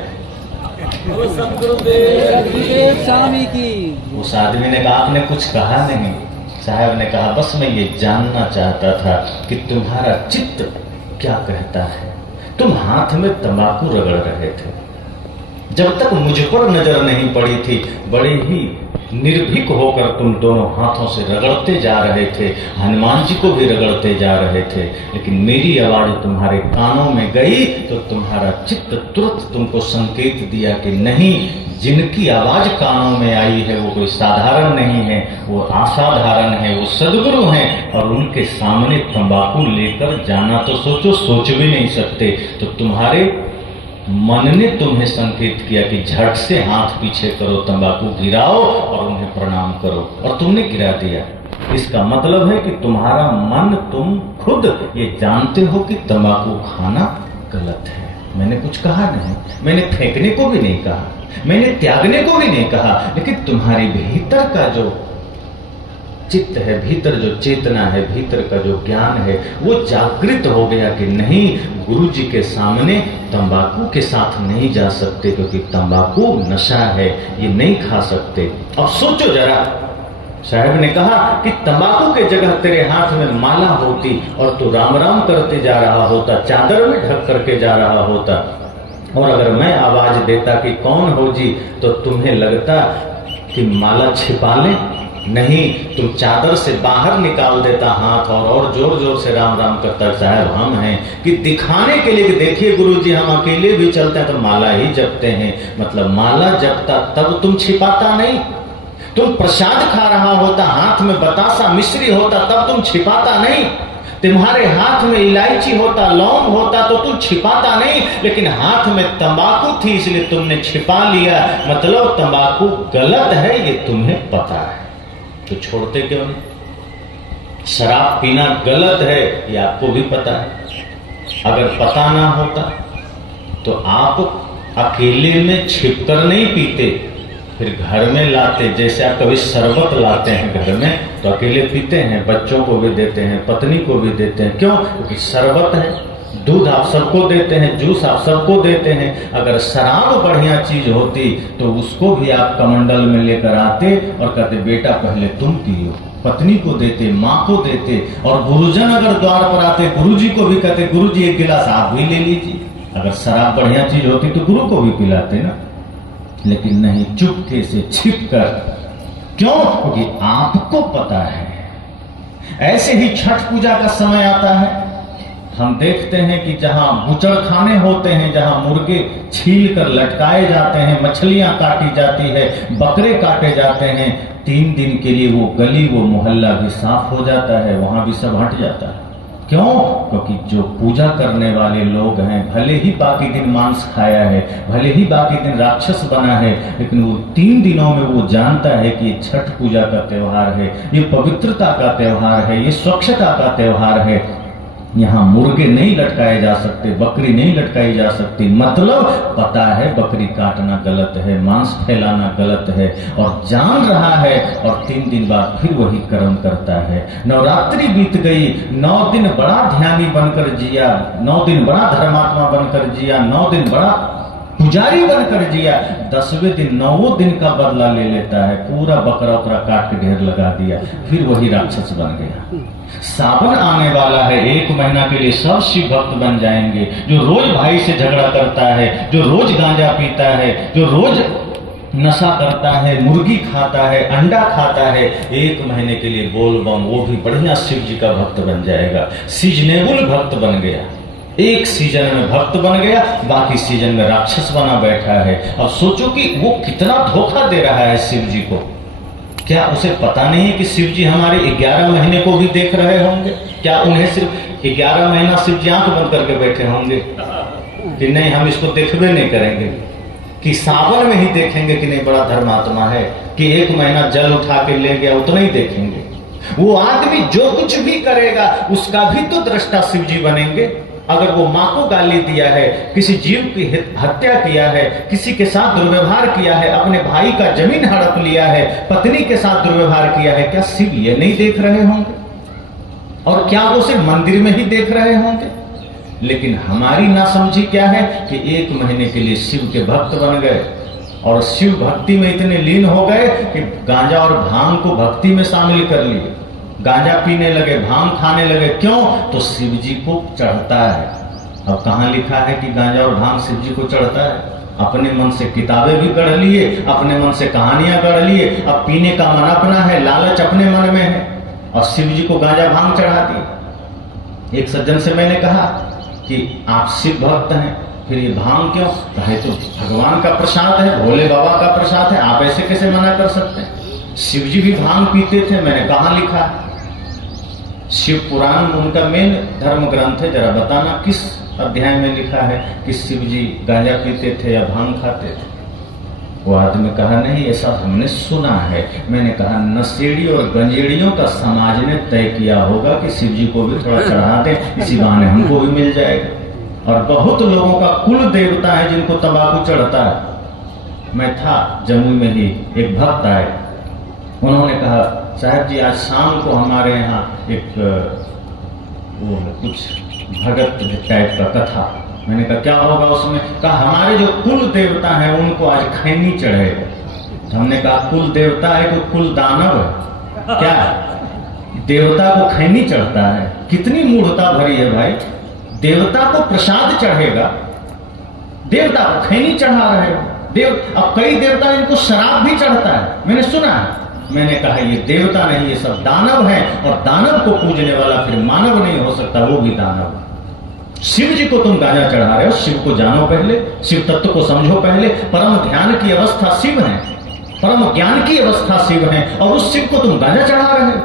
स्वामी की उस आदमी ने कहा आपने कुछ कहा नहीं। साहब ने कहा बस मैं ये जानना चाहता था कि तुम्हारा चित्त क्या कहता है। तुम हाथ में तंबाकू रगड़ रहे थे, जब तक मुझ पर नजर नहीं पड़ी थी बड़े ही निर्भीक होकर तुम दोनों हाथों से रगड़ते जा रहे थे, हनुमान जी को भी रगड़ते जा रहे थे। लेकिन मेरी आवाज तुम्हारे कानों में गई तो तुम्हारा चित्त तुरंत तुमको संकेत दिया कि नहीं, जिनकी आवाज कानों में आई है वो कोई साधारण नहीं है, वो असाधारण है, वो सदगुरु हैं, और उनके सामने तंबाकू लेकर जाना तो सोचो, सोच भी नहीं सकते। तो तुम्हारे मन ने तुम्हें संकेत किया कि झट से हाथ पीछे करो, तंबाकू गिराओ और उन्हें प्रणाम करो, और तुमने गिरा दिया। इसका मतलब है कि तुम्हारा मन, तुम खुद ये जानते हो कि तंबाकू खाना गलत है। मैंने कुछ कहा नहीं, मैंने फेंकने को भी नहीं कहा, मैंने त्यागने को भी नहीं कहा, लेकिन तुम्हारे भीतर का जो चित्त है, भीतर जो चेतना है, भीतर का जो ज्ञान है, वो जागृत हो गया कि नहीं, गुरु जी के सामने तंबाकू के साथ नहीं जा सकते, क्योंकि तंबाकू नशा है, ये नहीं खा सकते। अब सोचो जरा, साहब ने कहा कि तंबाकू के जगह तेरे हाथ में माला होती और तू राम राम करते जा रहा होता, चादर में ढक करके जा रहा होता, और अगर मैं आवाज देता कि कौन हो जी, तो तुम्हें लगता कि माला छिपा ले? नहीं, तुम चादर से बाहर निकाल देता हाथ और जोर जोर से राम राम करता, साहब हम हैं, कि दिखाने के लिए कि देखिए गुरुजी हम अकेले भी चलते हैं तो माला ही जपते हैं। मतलब माला जपता तब तुम छिपाता नहीं, तुम प्रसाद खा रहा होता, हाथ में बतासा मिश्री होता, तब तुम छिपाता नहीं, तुम्हारे हाथ में इलायची होता, लौंग होता तो तुम छिपाता नहीं, लेकिन हाथ में तंबाकू थी इसलिए तुमने छिपा लिया। मतलब तंबाकू गलत है ये तुम्हें पता है, तो छोड़ते क्यों नहीं? शराब पीना गलत है ये आपको भी पता है, अगर पता ना होता तो आप अकेले में छिपकर नहीं पीते, फिर घर में लाते। जैसे आप कभी शरबत लाते हैं घर में तो अकेले पीते हैं, बच्चों को भी देते हैं, पत्नी को भी देते हैं, क्यों? क्योंकि शरबत है, दूध आप सबको देते हैं, जूस आप सबको देते हैं। अगर शराब बढ़िया चीज होती तो उसको भी आप कमंडल में लेकर आते और कहते बेटा पहले तुम पियो, पत्नी को देते, माँ को देते, और गुरुजन अगर द्वार पर आते गुरुजी को भी कहते गुरुजी एक गिलास आप भी ले लीजिए। अगर शराब बढ़िया चीज होती तो गुरु को भी पिलाते ना, लेकिन नहीं, चुपके से छिप कर। क्यों? क्योंकि आपको पता है। ऐसे ही छठ पूजा का समय आता है, हम देखते हैं कि जहां बुचड़ खाने होते हैं, जहां मुर्गे छील कर लटकाए जाते हैं, मछलियां काटी जाती है, बकरे काटे जाते हैं, 3 दिन के लिए वो गली वो मोहल्ला भी साफ हो जाता है, वहां भी सब हट जाता है। क्यों? क्योंकि जो पूजा करने वाले लोग हैं, भले ही बाकी दिन मांस खाया है, भले ही बाकी दिन राक्षस बना है, लेकिन वो 3 दिनों में वो जानता है कि ये छठ पूजा का त्योहार है, ये पवित्रता का त्योहार है, ये स्वच्छता का त्योहार है। यहाँ मुर्गे नहीं लटकाए जा सकते, बकरी नहीं लटकाई जा सकती। मतलब पता है बकरी काटना गलत है, मांस फैलाना गलत है, और जान रहा है, और 3 दिन बाद फिर वही कर्म करता है। नवरात्रि बीत गई, 9 दिन बड़ा ध्यानी बनकर जिया, 9 दिन बड़ा धर्मात्मा बनकर जिया, 9 दिन बड़ा पुजारी बनकर जिया, 10वें दिन 9 दिन का बदला ले लेता है, पूरा बकरा उकरा काट के ढेर लगा दिया, फिर वही राक्षस बन गया। सावन आने वाला है, 1 महीना के लिए सब शिव भक्त बन जाएंगे। जो रोज भाई से झगड़ा करता है, जो रोज गांजा पीता है, जो रोज नशा करता है, मुर्गी खाता है, अंडा खाता है, 1 महीने के लिए बोल बम, वो भी बढ़िया शिव जी का भक्त बन जाएगा। सीजनेबल भक्त बन गया, एक सीजन में भक्त बन गया, बाकी सीजन में राक्षस बना बैठा है। अब सोचो कि वो कितना धोखा दे रहा है शिव जी को। क्या उसे पता नहीं है कि शिव जी हमारे 11 महीने को भी देख रहे होंगे? क्या उन्हें सिर्फ 11 महीना शिव जी आंख बंद करके बैठे होंगे कि नहीं हम इसको देखबे नहीं करेंगे, कि सावन में ही देखेंगे कि नहीं बड़ा धर्मात्मा है, कि 1 महीना जल उठा के ले गया उतना ही देखेंगे? वो आदमी जो कुछ भी करेगा उसका भी तो दृष्टा शिव जी बनेंगे। अगर वो माँ को गाली दिया है, किसी जीव की हत्या किया है, किसी के साथ दुर्व्यवहार किया है, अपने भाई का जमीन हड़प लिया है, पत्नी के साथ दुर्व्यवहार किया है, क्या शिव ये नहीं देख रहे होंगे? और क्या वो सिर्फ मंदिर में ही देख रहे होंगे? लेकिन हमारी नासमझी क्या है कि 1 महीने के लिए शिव के भक्त बन गए, और शिव भक्ति में इतने लीन हो गए कि गांजा और भांग को भक्ति में शामिल कर लिए, गांजा पीने लगे, भांग खाने लगे। क्यों? तो शिव जी को चढ़ता है। अब कहाँ लिखा है कि गांजा और भांग शिव जी को चढ़ता है? अपने मन से किताबें भी गढ़ लिए, अपने मन से कहानियां गढ़ लिए, अब पीने का मन अपना है, लालच अपने मन में है, और शिव जी को गांजा भांग चढ़ा दिए। एक सज्जन से मैंने कहा कि आप शिव भक्त हैं, फिर ये भांग क्यों? कहे तो भगवान का प्रसाद है, भोले बाबा का प्रसाद है, आप ऐसे कैसे मना कर सकते हैं? शिव जी भी भांग पीते थे। मैंने कहा लिखा? शिव पुराण उनका मेन धर्म ग्रंथ है, जरा बताना किस अध्याय में लिखा है कि शिव जी गांजा पीते थे या भांग खाते थे? वो आदमी कहा नहीं, ऐसा हमने सुना है। मैंने कहा नशेड़ी और गंजेड़ियों का समाज ने तय किया होगा कि शिव जी को भी थोड़ा चढ़ा दें, इसी बहाने हमको भी मिल जाएगा। और बहुत लोगों का कुल देवता है जिनको तंबाकू चढ़ता है। मैं था जम्मू में ही, एक भक्त आए, उन्होंने कहा साहब जी आज शाम को हमारे यहाँ एक वो कुछ भगत टाइप का कथा। मैंने कहा क्या होगा उसमें? कहा हमारे जो कुल देवता हैं उनको आज खैनी चढ़ेगा। तो हमने कहा कुल देवता है तो कुल दानव है क्या? देवता को खैनी चढ़ता है? कितनी मूढ़ता भरी है भाई। देवता को प्रसाद चढ़ेगा, देवता को खैनी चढ़ा रहे हो। अब कई देवता इनको शराब भी चढ़ता है, मैंने सुना है। मैंने कहा ये देवता नहीं, ये सब दानव हैं, और दानव को पूजने वाला फिर मानव नहीं हो सकता, वो भी दानव। शिव जी को तुम गांजा चढ़ा रहे हो, शिव को जानो पहले, शिव तत्व को समझो पहले। परम ध्यान की अवस्था शिव है, परम ज्ञान की अवस्था शिव है, और उस शिव को तुम गांजा चढ़ा रहे हो।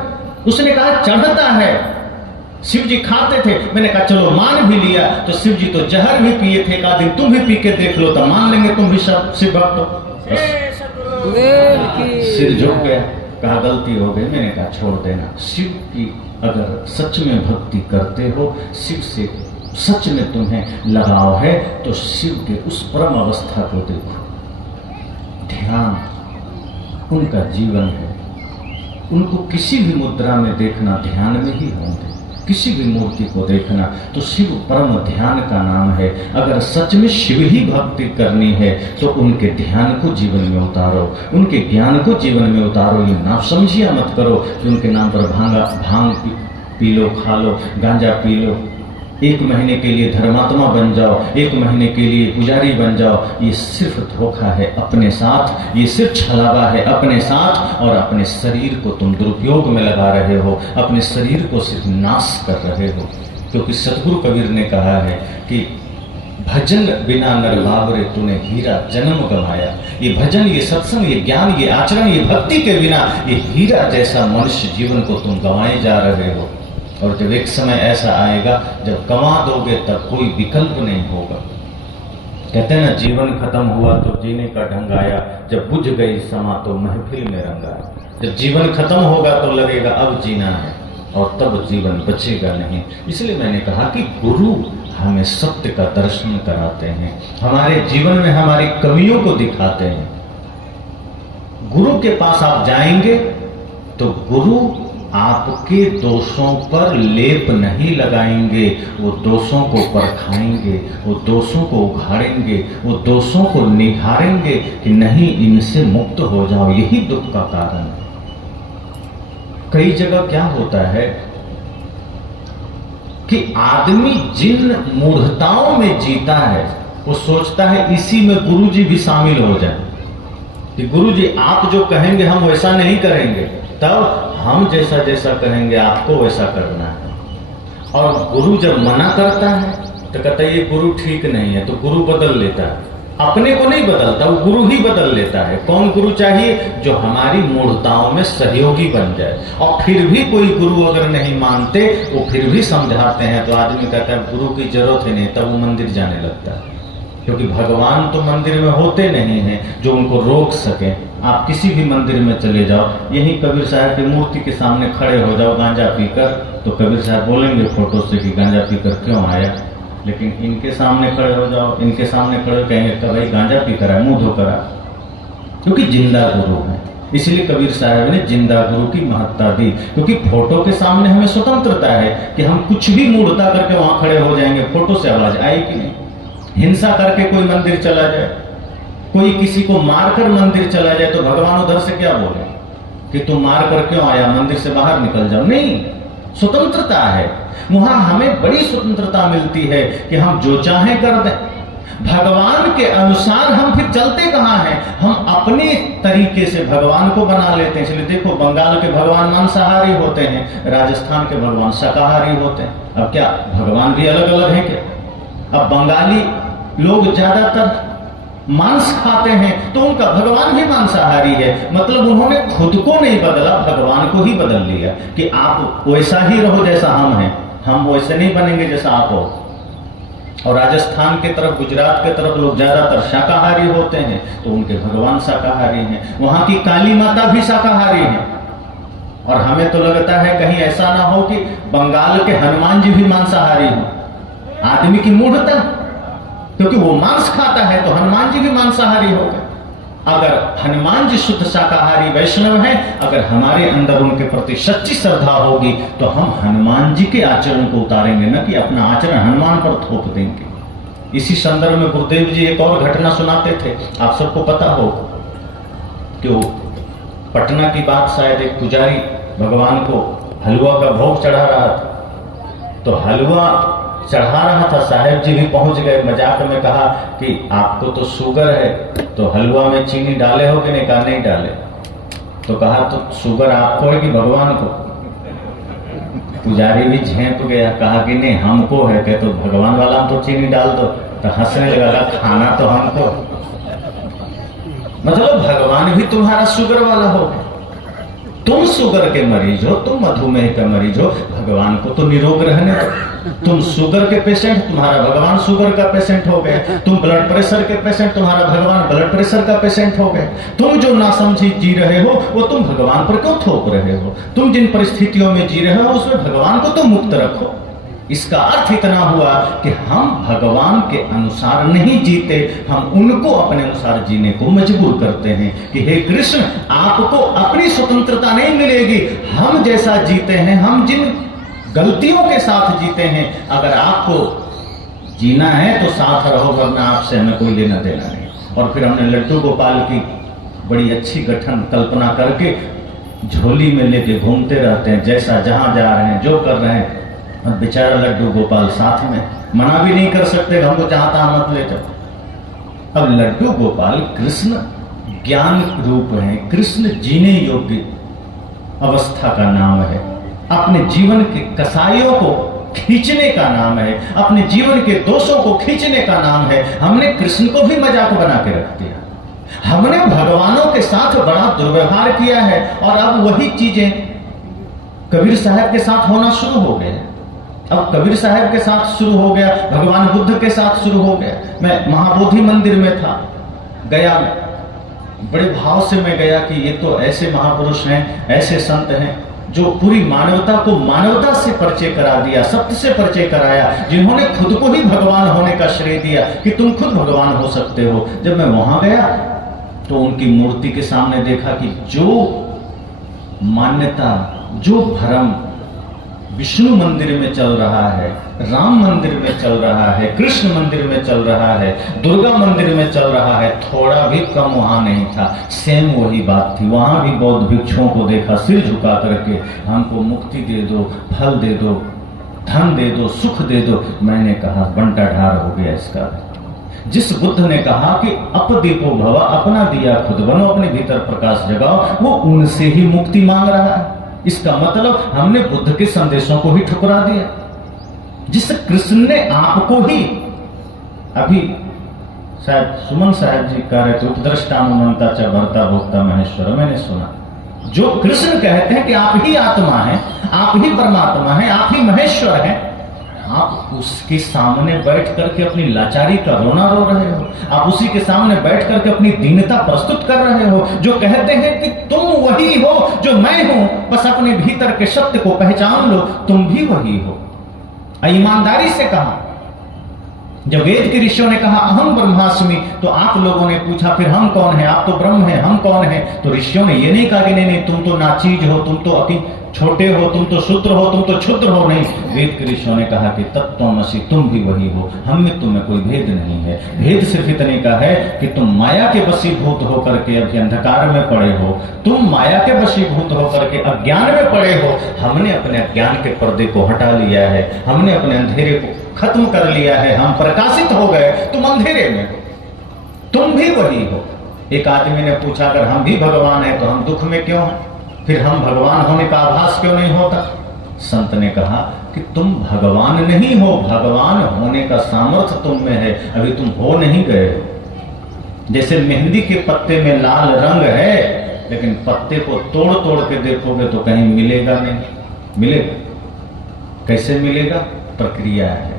उसने कहा चढ़ता है, शिव जी खाते थे। मैंने कहा चलो मान भी लिया, तो शिव जी तो जहर भी पिए थे, एक दिन तुम भी पी के देख लो तो मान लेंगे तुम भी सब शिव भक्त हो। सिर झुक गया, कहा गलती हो गई। मैंने कहा छोड़ देना, शिव की अगर सच में भक्ति करते हो, शिव से सच में तुम्हें लगाव है, तो शिव के उस परम अवस्था को देखो। ध्यान उनका जीवन है, उनको किसी भी मुद्रा में देखना ध्यान में ही होंगे, किसी भी मूर्ति को देखना तो शिव परम ध्यान का नाम है। अगर सच में शिव ही भक्ति करनी है तो उनके ध्यान को जीवन में उतारो, उनके ज्ञान को जीवन में उतारो। ये ना समझिया मत करो कि उनके नाम पर भांग पी लो, खा लो, गांजा पी लो, 1 महीने के लिए धर्मात्मा बन जाओ, 1 महीने के लिए पुजारी बन जाओ। ये सिर्फ धोखा है अपने साथ, ये सिर्फ छलावा है अपने साथ, और अपने शरीर को तुम दुरुपयोग में लगा रहे हो, अपने शरीर को सिर्फ नाश कर रहे हो। क्योंकि सतगुरु कबीर ने कहा है कि भजन बिना नर बाबरे तूने हीरा जन्म गंवाया। ये भजन, ये सत्संग, ये ज्ञान, ये आचरण, ये भक्ति के बिना ये हीरा जैसा मनुष्य जीवन को तुम गंवाए जा रहे हो। और जब एक समय ऐसा आएगा जब कमा दोगे तब कोई विकल्प नहीं होगा। कहते हैं ना, जीवन खत्म हुआ तो जीने का ढंग आया, जब बुझ गई समा तो महफिल में रंग आया। जब जीवन खत्म होगा तो लगेगा अब जीना है, और तब जीवन बचेगा नहीं। इसलिए मैंने कहा कि गुरु हमें सत्य का दर्शन कराते हैं, हमारे जीवन में हमारी कमियों को दिखाते हैं। गुरु के पास आप जाएंगे तो गुरु आपके दोषों पर लेप नहीं लगाएंगे, वो दोषों को परखाएंगे, वो दोषों को उघाड़ेंगे, वो दोषों को निखारेंगे कि नहीं, इनसे मुक्त हो जाओ, यही दुख का कारण है। कई जगह क्या होता है कि आदमी जिन मूढ़ताओं में जीता है वो सोचता है इसी में गुरुजी भी शामिल हो जाए, कि गुरुजी आप जो कहेंगे हम वैसा नहीं करेंगे, तब हम जैसा जैसा कहेंगे आपको वैसा करना है। और गुरु जब मना करता है तो कहता है ये गुरु ठीक नहीं है, तो गुरु बदल लेता है। अपने को नहीं बदलता, वो गुरु ही बदल लेता है। कौन गुरु चाहिए? जो हमारी मूढ़ताओं में सहयोगी बन जाए। और फिर भी कोई गुरु अगर नहीं मानते, वो फिर भी समझाते हैं, तो आदमी कहता है गुरु की जरूरत ही नहीं, तब वो मंदिर जाने लगता है। क्योंकि भगवान तो मंदिर में होते नहीं हैं जो उनको रोक सके। आप किसी भी मंदिर में चले जाओ, यहीं कबीर साहब की मूर्ति के सामने खड़े हो जाओ गांजा पीकर, तो कबीर साहब बोलेंगे फोटो से कि गांजा पीकर क्यों आया। लेकिन इनके सामने खड़े हो जाओ, इनके सामने खड़े हो कहेंगे कि भाई गांजा पीकर आया, मुंह धोकर आ, क्योंकि जिंदा गुरु है। इसलिए कबीर साहब ने जिंदा गुरु की महत्ता दी, क्योंकि फोटो के सामने हमें स्वतंत्रता है कि हम कुछ भी मूर्ता करके वहां खड़े हो जाएंगे, फोटो से आवाज आएगी नहीं। हिंसा करके कोई मंदिर चला जाए, कोई किसी को मारकर मंदिर चला जाए, तो भगवान उधर से क्या बोले कि तू मार कर क्यों आया, मंदिर से बाहर निकल जाओ। नहीं, स्वतंत्रता है वहां, हमें बड़ी स्वतंत्रता मिलती है कि हम जो चाहें कर दें। भगवान के अनुसार हम फिर चलते कहां हैं, हम अपने तरीके से भगवान को बना लेते हैं। इसलिए देखो, बंगाल के भगवान मांसाहारी होते हैं, राजस्थान के भगवान शाकाहारी होते हैं। अब क्या भगवान भी अलग अलग हैं क्या? अब बंगाली लोग ज्यादातर मांस खाते हैं तो उनका भगवान भी मांसाहारी है। मतलब उन्होंने खुद को नहीं बदला, भगवान को ही बदल लिया कि आप वैसा ही रहो जैसा हम हैं, हम वैसे नहीं बनेंगे जैसा आप हो। और राजस्थान के तरफ, गुजरात के तरफ लोग ज्यादातर शाकाहारी होते हैं, तो उनके भगवान शाकाहारी हैं। वहां की काली माता भी शाकाहारी है। और हमें तो लगता है कहीं ऐसा ना हो कि बंगाल के हनुमान जी भी मांसाहारी हो। आदमी की मूढ़ता, क्योंकि वो मांस खाता है तो हनुमान जी भी मांसाहारी हो गए। अगर हनुमान जी शुद्ध शाकाहारी वैष्णव हैं, अगर हमारे अंदर उनके प्रति सच्ची श्रद्धा होगी तो हम हनुमान जी के आचरण को उतारेंगे, न कि अपना आचरण हनुमान पर थोप देंगे। इसी संदर्भ में गुरुदेव जी एक और घटना सुनाते थे, आप सबको पता हो कि वो पटना की बात, शायद एक पुजारी भगवान को हलवा का भोग चढ़ा रहा था, तो हलवा चढ़ा रहा था, साहेब जी भी पहुंच गए, मजाक में कहा कि आपको तो शुगर है तो हलवा में चीनी डाले हो कि नहीं? कहा नहीं डाले। तो कहा तो शुगर आपको है कि भगवान को? पुजारी भी झेप गया, कहा कि नहीं हमको है। कहे तो भगवान वाला हम तो चीनी डाल दो। तो हंसने लगा, खाना तो हमको। मतलब भगवान भी तुम्हारा शुगर वाला हो, तुम शुगर के मरीज हो, तुम मधुमेह के मरीज हो, भगवान को तो निरोग रहने दो। तुम शुगर के पेशेंट, तुम्हारा भगवान शुगर का पेशेंट हो गए। तुम ब्लड प्रेशर के पेशेंट, तुम्हारा भगवान ब्लड प्रेशर का पेशेंट हो गए। तुम जो नासमझी जी रहे हो वो तुम भगवान पर क्यों थोप रहे हो? तुम जिन परिस्थितियों में जी रहे हो उसमें भगवान को तो मुक्त रखो। इसका अर्थ इतना हुआ कि हम भगवान के अनुसार नहीं जीते, हम उनको अपने अनुसार जीने को मजबूर करते हैं कि हे कृष्ण, आपको अपनी स्वतंत्रता नहीं मिलेगी। हम जैसा जीते हैं, हम जिन गलतियों के साथ जीते हैं, अगर आपको जीना है तो साथ रहो, वरना आपसे हमें कोई लेना देना नहीं। और फिर हमने लड्डू गोपाल की बड़ी अच्छी गठन कल्पना करके झोली में लेके घूमते रहते हैं, जैसा जहां जा रहे हैं, जो कर रहे हैं। और बेचारा लड्डू गोपाल साथ में, मना भी नहीं कर सकते हमको जहां तहां मत ले जाओ। अब लड्डू गोपाल कृष्ण ज्ञान रूप है, कृष्ण जीने योग्य अवस्था का नाम है, अपने जीवन के कसाइयों को खींचने का नाम है, अपने जीवन के दोषों को खींचने का नाम है। हमने कृष्ण को भी मजाक बना के रख दिया, हमने भगवानों के साथ बड़ा दुर्व्यवहार किया है। और अब वही चीजें कबीर साहब के साथ होना शुरू हो गया। अब कबीर साहब के साथ शुरू हो गया, भगवान बुद्ध के साथ शुरू हो गया। मैं महाबोधि मंदिर में था, गया मैं, बड़े भाव से मैं गया कि ये तो ऐसे महापुरुष हैं, ऐसे संत हैं जो पूरी मानवता को मानवता से परिचय करा दिया, सत्य से परिचय कराया, जिन्होंने खुद को ही भगवान होने का श्रेय दिया कि तुम खुद भगवान हो सकते हो। जब मैं वहां गया तो उनकी मूर्ति के सामने देखा कि जो मान्यता, जो भ्रम विष्णु मंदिर में चल रहा है, राम मंदिर में चल रहा है, कृष्ण मंदिर में चल रहा है, दुर्गा मंदिर में चल रहा है, थोड़ा भी कम वहां नहीं था। सेम वही बात थी। वहां भी बौद्ध भिक्षुओं को देखा सिर झुका करके, हमको मुक्ति दे दो, फल दे दो, धन दे दो, सुख दे दो। मैंने कहा बंटा ढार हो गया इसका। जिस बुद्ध ने कहा कि अपदीपो भवा, अपना दिया खुद बनो, अपने भीतर प्रकाश जगाओ, वो उनसे ही मुक्ति मांग रहा है। इसका मतलब हमने बुद्ध के संदेशों को ही ठुकरा दिया। जिस कृष्ण ने आपको ही, अभी शायद सुमन साहब जी कह रहे थे, उपद्रष्टानुमंता च भर्ता भोक्ता महेश्वर, मैंने सुना, जो कृष्ण कहते हैं कि आप ही आत्मा हैं, आप ही परमात्मा हैं, आप ही महेश्वर हैं, आप उसके सामने बैठ करके अपनी लाचारी का रोना रो रहे हो, आप उसी के सामने बैठ करके अपनी दीनता प्रस्तुत कर रहे हो, जो कहते हैं कि तुम वही हो जो मैं हूं, बस अपने भीतर के सत्य को पहचान लो, तुम भी वही हो। ईमानदारी से कहा। जब वेद के ऋषियों ने कहा अहम ब्रह्मास्मि, तो आप लोगों ने पूछा फिर हम कौन है, आप तो ब्रह्म हैं, हम कौन है? तो ऋषियों ने ये नहीं कहा कि नहीं तुम तो नाचीज हो, तुम तो अति छोटे हो, तुम तो शूद्र हो, तुम तो क्षुद्र हो। नहीं, वेद के ऋषियों ने कहा कि तत्त्वमसि, तुम भी वही हो, हम में तुम्हें कोई भेद नहीं है। भेद सिर्फ इतने का है कि तुम माया के वशीभूत होकर के अभी अंधकार में पड़े हो, तुम माया के वशीभूत होकर के अज्ञान में पड़े हो। हमने अपने अज्ञान के पर्दे को हटा लिया है, हमने अपने अंधेरे को खत्म कर लिया है, हम प्रकाशित हो गए, तुम अंधेरे में हो, तुम भी वही हो। एक आदमी ने पूछा अगर हम भी भगवान हैं तो हम दुख में क्यों हैं, फिर हम भगवान होने का आभास क्यों नहीं होता? संत ने कहा कि तुम भगवान नहीं हो, भगवान होने का सामर्थ्य तुम में है, अभी तुम हो नहीं गए। जैसे मेहंदी के पत्ते में लाल रंग है, लेकिन पत्ते को तोड़ तोड़ के देखोगे तो कहीं मिलेगा नहीं। मिलेगा कैसे मिलेगा? प्रक्रिया है,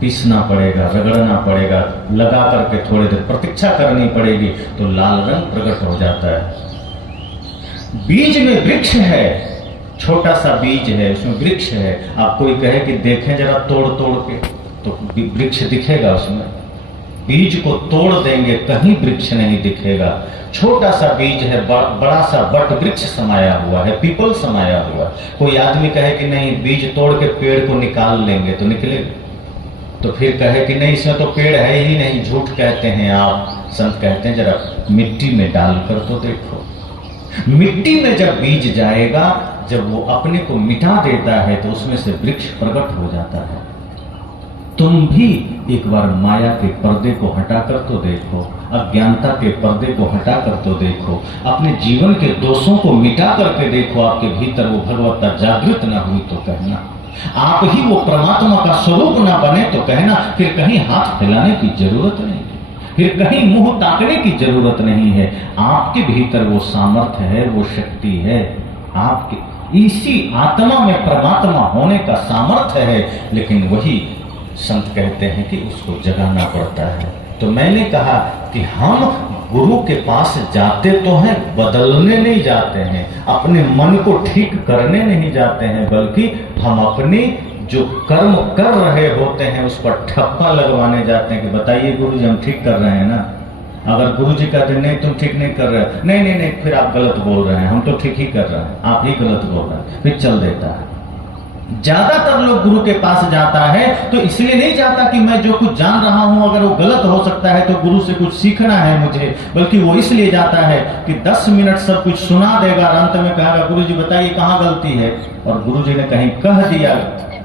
पीसना पड़ेगा, रगड़ना पड़ेगा, लगा करके थोड़ी देर प्रतीक्षा करनी पड़ेगी तो लाल रंग प्रकट हो जाता है। बीज में वृक्ष है, छोटा सा बीज है, उसमें वृक्ष है। आप कोई कहे कि देखें जरा तोड़ तोड़ के, तो वृक्ष दिखेगा उसमें। बीज को तोड़ देंगे कहीं वृक्ष नहीं दिखेगा। छोटा सा बीज है, बड़ा सा वट वृक्ष समाया हुआ है, पीपल समाया हुआ है। कोई आदमी कहे कि नहीं बीज तोड़ के पेड़ को निकाल लेंगे तो निकलेगा, तो फिर कहे कि नहीं इसमें तो पेड़ है ही नहीं, झूठ कहते हैं आप। संत कहते हैं जरा मिट्टी में डालकर तो देखो। मिट्टी में जब बीज जाएगा, जब वो अपने को मिटा देता है तो उसमें से वृक्ष प्रकट हो जाता है। तुम भी एक बार माया के पर्दे को हटाकर तो देखो, अज्ञानता के पर्दे को हटाकर तो देखो, अपने जीवन के दोषों को मिटा करके देखो। आपके भीतर वो भगवत्ता जागृत ना हुई तो कहना, आप ही वो परमात्मा का स्वरूप ना बने तो कहना, फिर कहीं हाथ फैलाने की जरूरत नहीं है, फिर कहीं मुंह ताकने की जरूरत नहीं है। आपके भीतर वो सामर्थ्य है, वो शक्ति है, आपके इसी आत्मा में परमात्मा होने का सामर्थ्य है। लेकिन वही संत कहते हैं कि उसको जगाना पड़ता है। तो मैंने कहा कि हम गुरु के पास जाते तो हैं, बदलने नहीं जाते हैं, अपने मन को ठीक करने नहीं जाते हैं, बल्कि हम अपने जो कर्म कर रहे होते हैं उस पर ठप्पा लगवाने जाते हैं कि बताइए गुरु जी हम ठीक कर रहे हैं ना। अगर गुरु जी कहते हैं नहीं तुम ठीक नहीं कर रहे, नहीं नहीं नहीं फिर आप गलत बोल रहे हैं, हम तो ठीक ही कर रहे हैं, आप ही गलत बोल रहे हैं, फिर चल देता है। ज्यादातर लोग गुरु के पास जाता है तो इसलिए नहीं जाता कि मैं जो कुछ जान रहा हूं अगर वो गलत हो सकता है तो गुरु से कुछ सीखना है मुझे, बल्कि वो इसलिए जाता है कि 10 मिनट सब कुछ सुना देगा, अंत में कहेगा गुरु जी बताइए कहाँ गलती है, और गुरु जी ने कहीं कह दिया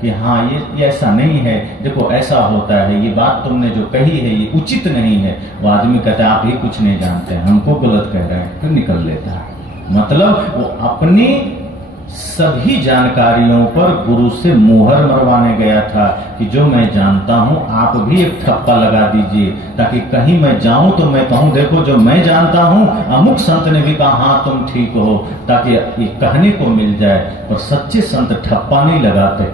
कि हाँ ये ऐसा नहीं है, देखो ऐसा होता है, ये बात तुमने जो कही है ये उचित नहीं है। वो आदमी कहता है आप ही कुछ नहीं जानते हैं, हमको गलत कह रहे हैं, फिर निकल लेता है। मतलब वो अपनी सभी जानकारियों पर गुरु से मुहर मरवाने गया था कि जो मैं जानता हूं आप भी एक ठप्पा लगा दीजिए, ताकि कहीं मैं जाऊं तो मैं कहूं देखो जो मैं जानता हूं अमुक संत ने भी कहा हाँ तुम ठीक हो, ताकि ये कहने को मिल जाए। और सच्चे संत ठप्पा नहीं लगाते,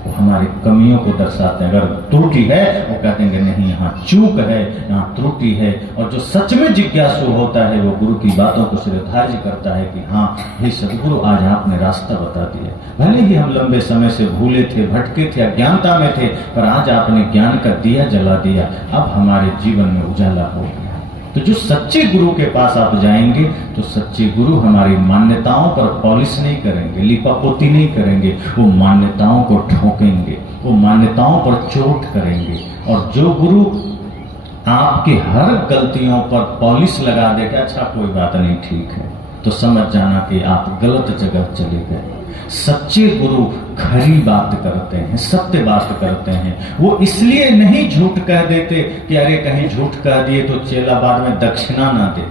वो हमारी कमियों को दर्शाते हैं। अगर त्रुटि है वो कहते हैं नहीं यहाँ चूक है, यहाँ त्रुटि है। और जो सच में जिज्ञासु होता है वो गुरु की बातों को श्रद्धार्य करता है कि हाँ हे सदगुरु आज आपने रास्ता बता दिया। भले ही हम लंबे समय से भूले थे, भटके थे, अज्ञानता में थे, पर आज आपने ज्ञान का दिया जला दिया, अब हमारे जीवन में उजाला हो गया। तो जो सच्चे गुरु के पास आप जाएंगे तो सच्चे गुरु हमारी मान्यताओं पर पॉलिश नहीं करेंगे, लिपापोती नहीं करेंगे, वो मान्यताओं को ठोकेंगे, वो मान्यताओं पर चोट करेंगे। और जो गुरु आपके हर गलतियों पर पॉलिश लगा देगा अच्छा कोई बात नहीं ठीक है, तो समझ जाना कि आप गलत जगह चले गए। सच्चे गुरु खरी बात करते हैं, सत्य बात करते हैं। वो इसलिए नहीं झूठ कह देते कि अरे कहीं झूठ कह दिए तो चेला बाद में दक्षिणा ना दे।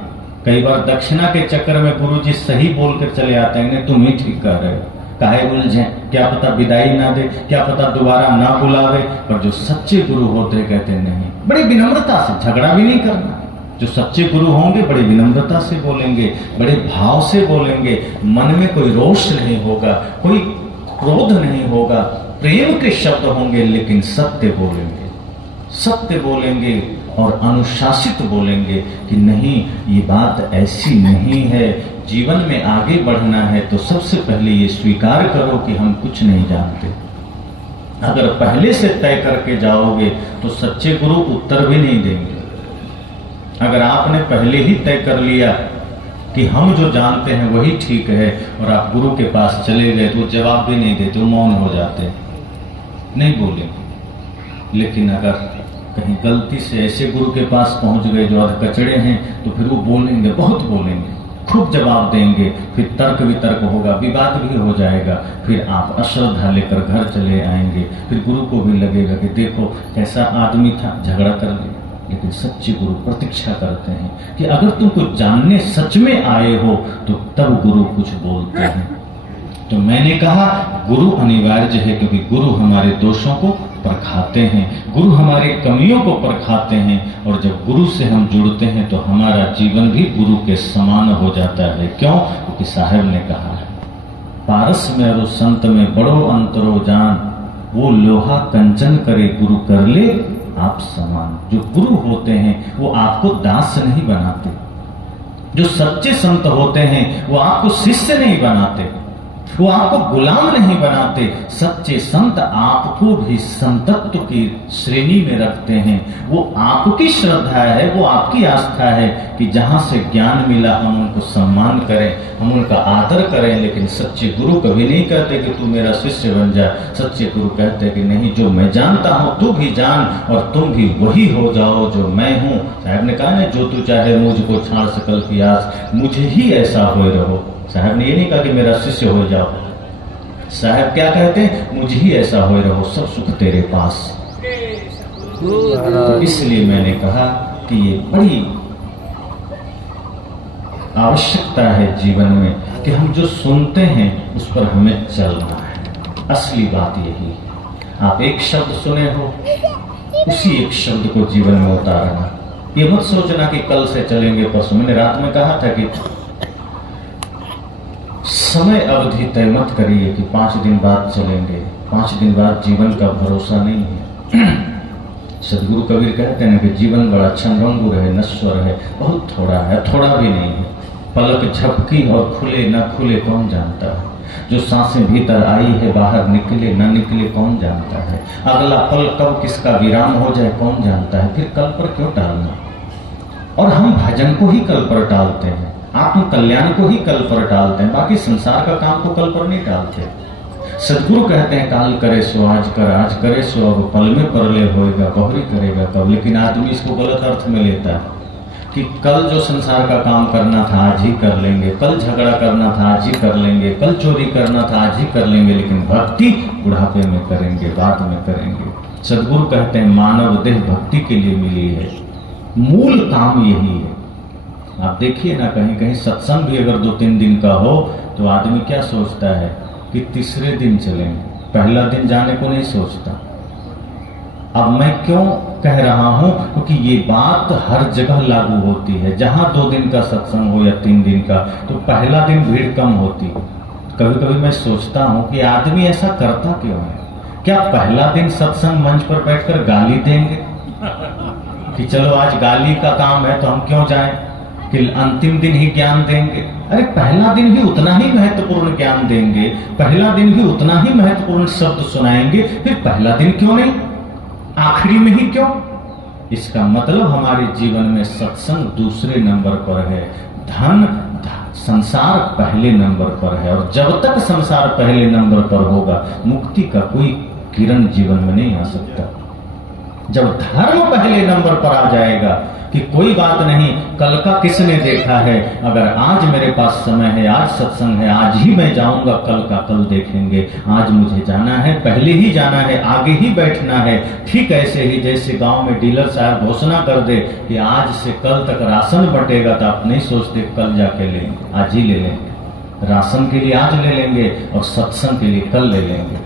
कई बार दक्षिणा के चक्कर में गुरुजी सही बोलकर चले आते हैं, तुम ही ठीक कह रहे हो, काहे उलझे, क्या पता विदाई ना दे, क्या पता दोबारा ना बुलावे। पर जो सच्चे गुरु होते कहते नहीं, बड़ी विनम्रता से, झगड़ा भी नहीं करना। जो सच्चे गुरु होंगे बड़े विनम्रता से बोलेंगे, बड़े भाव से बोलेंगे, मन में कोई रोष नहीं होगा, कोई क्रोध नहीं होगा, प्रेम के शब्द होंगे, लेकिन सत्य बोलेंगे, सत्य बोलेंगे और अनुशासित बोलेंगे कि नहीं ये बात ऐसी नहीं है, जीवन में आगे बढ़ना है तो सबसे पहले ये स्वीकार करो कि हम कुछ नहीं जानते। अगर पहले से तय करके जाओगे तो सच्चे गुरु उत्तर भी नहीं देंगे। अगर आपने पहले ही तय कर लिया कि हम जो जानते हैं वही ठीक है और आप गुरु के पास चले गए तो जवाब भी नहीं देते, मौन हो जाते, नहीं बोलेंगे। लेकिन अगर कहीं गलती से ऐसे गुरु के पास पहुंच गए जो अधकचड़े हैं तो फिर वो बोलेंगे, बहुत बोलेंगे, खूब जवाब देंगे, फिर तर्क वितर्क होगा, विवाद भी हो जाएगा, फिर आप अश्रद्धा लेकर घर चले आएंगे। फिर गुरु को भी लगेगा कि देखो कैसा आदमी था, झगड़ा कर लिया। लेकिन सच्चे गुरु प्रतीक्षा करते हैं कि अगर तुम कुछ जानने सच में आए हो तो तब गुरु कुछ बोलते हैं। तो मैंने कहा गुरु अनिवार्य है, क्योंकि गुरु हमारे दोषों को परखाते हैं, गुरु हमारी कमियों को परखाते हैं। और जब गुरु से हम जुड़ते हैं तो हमारा जीवन भी गुरु के समान हो जाता है। क्यों? क्योंकि साहब ने कहा है पारस में और संत में बड़ो अंतरो जान, वो लोहा कंचन करे गुरु कर ले आप समान। जो गुरु होते हैं वो आपको दास नहीं बनाते, जो सच्चे संत होते हैं वो आपको शिष्य नहीं बनाते, वो आपको गुलाम नहीं बनाते। सच्चे संत आपको भी संतत्व की श्रेणी में रखते हैं। वो आपकी श्रद्धा है, वो आपकी आस्था है कि जहां से ज्ञान मिला हम उनको सम्मान करें, हम उनका आदर करें। लेकिन सच्चे गुरु कभी नहीं कहते कि तू मेरा शिष्य बन जा। सच्चे गुरु कहते हैं कि नहीं, जो मैं जानता हूं तू भी जान और तुम भी वही हो जाओ जो मैं हूं। साहब ने कहा ना, जो तू चाहे मुझको छाड़ सकल की आस, मुझे ही ऐसा हो रहो। साहब ने ये नहीं कहा कि मेरा शिष्य हो जाओ, साहब क्या कहते हैं, मुझे ही ऐसा हो रहो, सब सुख तेरे पास। तो इसलिए मैंने कहा कि ये बड़ी आवश्यकता है जीवन में कि हम जो सुनते हैं उस पर हमें चलना है। असली बात यही है। आप एक शब्द सुने हो, उसी एक शब्द को जीवन में उतारना। ये मत सोचना कि कल से चलेंगे परसों। मैंने रात में कहा था कि समय अवधि तय मत करिए कि 5 दिन बाद चलेंगे, 5 दिन बाद जीवन का भरोसा नहीं है। सदगुरु कबीर कहते हैं कि जीवन बड़ा क्षणभंगुर है, नश्वर है, बहुत थोड़ा है, थोड़ा भी नहीं है। पलक झपकी और खुले न खुले कौन जानता है। जो सांसें भीतर आई है बाहर निकले न निकले कौन जानता है। अगला पल कब किसका विराम हो जाए कौन जानता है। फिर कल पर क्यों टालना। और हम भजन को ही कल पर टालते हैं, आत्म कल्याण को ही कल पर टालते हैं, बाकी संसार का काम को कल पर नहीं टालते। सदगुरु कहते हैं काल करे सो आज कर, आज करे सो अब पल में परले होएगा, बहुरी करेगा कब। लेकिन आदमी इसको गलत अर्थ में लेता है कि कल जो संसार का काम करना था आज ही कर लेंगे, कल झगड़ा करना था आज ही कर लेंगे, कल चोरी करना था आज ही कर लेंगे, लेकिन भक्ति बुढ़ापे में करेंगे, बाद में करेंगे। सदगुरु कहते हैं मानव देह भक्ति के लिए मिली है, मूल काम यही है। आप देखिए ना, कहीं कहीं सत्संग भी अगर 2-3 दिन का हो तो आदमी क्या सोचता है कि तीसरे दिन चलेंगे, पहला दिन जाने को नहीं सोचता। अब मैं क्यों कह रहा हूं, क्योंकि ये बात हर जगह लागू होती है। जहां 2 दिन का सत्संग हो या 3 दिन का, तो पहला दिन भीड़ कम होती है। कभी कभी मैं सोचता हूं कि आदमी ऐसा करता क्यों है। क्या पहला दिन सत्संग मंच पर बैठकर गाली देंगे कि चलो आज गाली का काम है तो हम क्यों जाएं, कि अंतिम दिन ही ज्ञान देंगे। अरे पहला दिन भी उतना ही महत्वपूर्ण ज्ञान देंगे, पहला दिन भी उतना ही महत्वपूर्ण शब्द सुनाएंगे, फिर पहला दिन क्यों नहीं, आखिरी में ही क्यों। इसका मतलब हमारे जीवन में सत्संग दूसरे नंबर पर है, धन संसार पहले नंबर पर है। और जब तक संसार पहले नंबर पर होगा, मुक्ति का कोई किरण जीवन में नहीं आ सकता। जब धर्म पहले नंबर पर आ जाएगा कि कोई बात नहीं, कल का किसने देखा है, अगर आज मेरे पास समय है, आज सत्संग है, आज ही मैं जाऊंगा, कल का कल देखेंगे। आज मुझे जाना है, पहले ही जाना है, आगे ही बैठना है। ठीक ऐसे ही जैसे गांव में डीलर साहब घोषणा कर दे कि आज से कल तक राशन बटेगा, तो आप नहीं सोचते कल जाके लेंगे, आज ही ले लेंगे। राशन के लिए आज ले लेंगे और सत्संग के लिए कल ले लेंगे।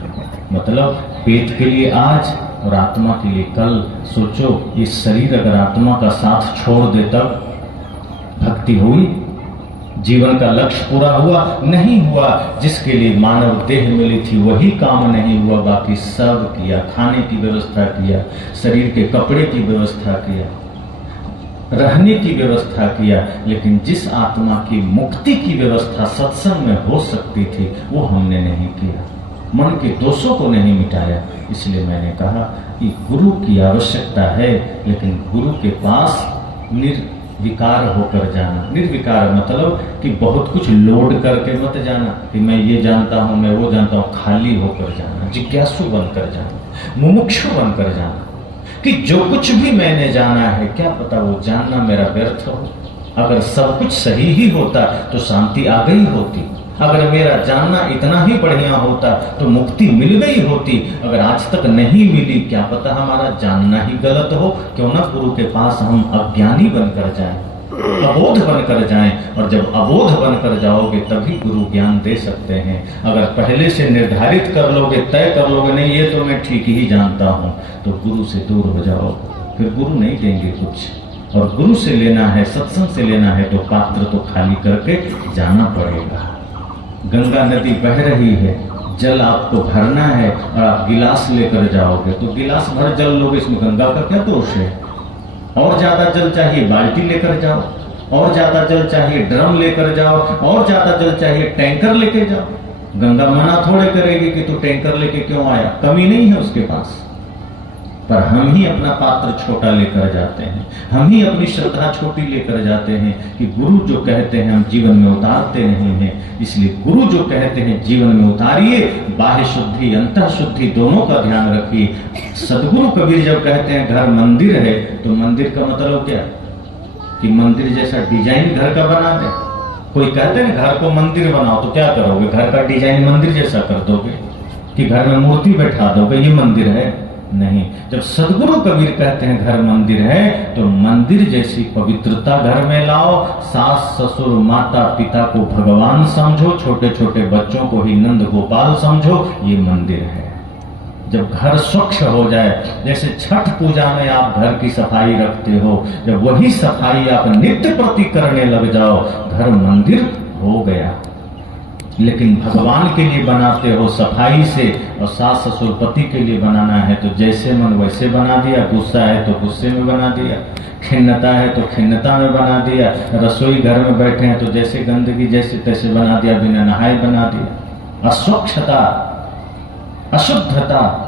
मतलब पेट के लिए आज और आत्मा के लिए कल। सोचो, ये शरीर अगर आत्मा का साथ छोड़ दे तब भक्ति हुई, जीवन का लक्ष्य पूरा हुआ? नहीं हुआ। जिसके लिए मानव देह मिली थी वही काम नहीं हुआ, बाकी सब किया। खाने की व्यवस्था किया, शरीर के कपड़े की व्यवस्था किया, रहने की व्यवस्था किया, लेकिन जिस आत्मा की मुक्ति की व्यवस्था सत्संग में हो सकती थी वो हमने नहीं किया। मन के दोषों को नहीं मिटाया। इसलिए मैंने कहा कि गुरु की आवश्यकता है, लेकिन गुरु के पास निर्विकार होकर जाना। निर्विकार मतलब कि बहुत कुछ लोड करके मत जाना कि मैं ये जानता हूं, मैं वो जानता हूं। खाली होकर जाना, जिज्ञासु बनकर जाना, मुमुक्षु बनकर जाना कि जो कुछ भी मैंने जाना है, क्या पता वो जानना मेरा व्यर्थ हो। अगर सब कुछ सही ही होता तो शांति आ गई होती। अगर मेरा जानना इतना ही बढ़िया होता तो मुक्ति मिल गई होती। अगर आज तक नहीं मिली, क्या पता हमारा जानना ही गलत हो। क्यों ना गुरु के पास हम अज्ञानी बनकर जाएं, अबोध बनकर जाएं। और जब अबोध बनकर जाओगे तभी गुरु ज्ञान दे सकते हैं। अगर पहले से निर्धारित कर लोगे, तय कर लोगे, नहीं ये तो मैं ठीक ही जानता हूं, तो गुरु से दूर हो जाओ, फिर गुरु नहीं देंगे कुछ। और गुरु से लेना है, सत्संग से लेना है, तो पात्र तो खाली करके जाना पड़ेगा। गंगा नदी बह रही है, जल आपको भरना है और आप गिलास लेकर जाओगे तो गिलास भर जल लोगे, इसमें गंगा का क्या दोष है। और ज्यादा जल चाहिए बाल्टी लेकर जाओ, और ज्यादा जल चाहिए ड्रम लेकर जाओ, और ज्यादा जल चाहिए टैंकर लेके जाओ। गंगा मना थोड़े करेगी कि तू टैंकर लेके क्यों आया, कमी नहीं है उसके पास। पर हम ही अपना पात्र छोटा लेकर जाते हैं, हम ही अपनी श्रद्धा छोटी लेकर जाते हैं कि गुरु जो कहते हैं हम जीवन में उतारते नहीं हैं। इसलिए गुरु जो कहते हैं जीवन में उतारिए, बाह्य शुद्धि अंतः शुद्धि दोनों का ध्यान रखिए। सदगुरु कबीर जब कहते हैं घर मंदिर है, तो मंदिर का मतलब क्या कि मंदिर जैसा डिजाइन घर का बना दे। कोई कहते हैं घर को मंदिर बनाओ, तो क्या करोगे, घर का डिजाइन मंदिर जैसा कर दोगे कि घर में मूर्ति बैठा दोगे, ये मंदिर है? नहीं। जब सदगुरु कबीर कहते हैं घर मंदिर है, तो मंदिर जैसी पवित्रता घर में लाओ। सास ससुर माता पिता को भगवान समझो, छोटे छोटे बच्चों को ही नंद गोपाल समझो, ये मंदिर है। जब घर स्वच्छ हो जाए, जैसे छठ पूजा में आप घर की सफाई रखते हो, जब वही सफाई आप नित्य प्रति करने लग जाओ, घर मंदिर हो गया। लेकिन भगवान के लिए बनाते हो सफाई से, और सास ससुर पति के लिए बनाना है तो जैसे मन वैसे बना दिया। गुस्सा है तो गुस्से में बना दिया, खिन्नता है तो खिन्नता में बना दिया। रसोई घर में बैठे हैं तो जैसे गंदगी जैसे तैसे बना दिया, बिना नहाए बना दिया। अस्वच्छता, अशुद्धता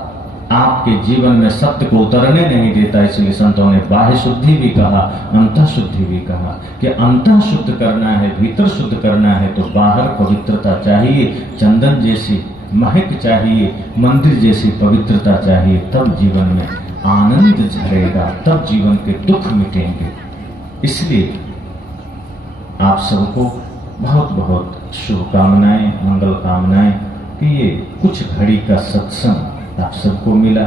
आपके जीवन में सत्य को उतरने नहीं देता। इसलिए संतों ने बाह्य शुद्धि भी कहा, अंतः शुद्धि भी कहा कि अंतः शुद्ध करना है, भीतर शुद्ध करना है तो बाहर पवित्रता चाहिए, चंदन जैसी महक चाहिए, मंदिर जैसी पवित्रता चाहिए। तब जीवन में आनंद झरेगा, तब जीवन के दुख मिटेंगे। इसलिए आप सबको बहुत बहुत शुभकामनाएं, मंगल कामनाएं कि ये कुछ घड़ी का सत्संग आप सबको मिला।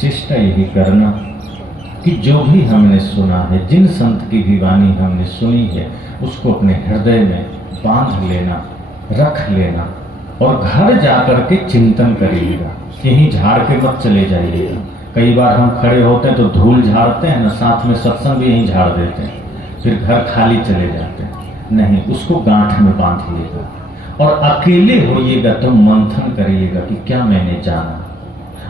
चेष्टा यही करना कि जो भी हमने सुना है, जिन संत की भी वाणी हमने सुनी है, उसको अपने हृदय में बांध लेना रख लेना और घर जाकर के चिंतन करिएगा, यहीं झाड़ के मत चले जाइएगा। कई बार हम खड़े होते हैं तो धूल झाड़ते हैं ना, साथ में सत्संग भी यहीं झाड़ देते हैं, फिर घर खाली चले जाते हैं। नहीं, उसको गांठ में बांधिएगा और अकेले होइएगा तो मंथन करिएगा कि क्या मैंने जाना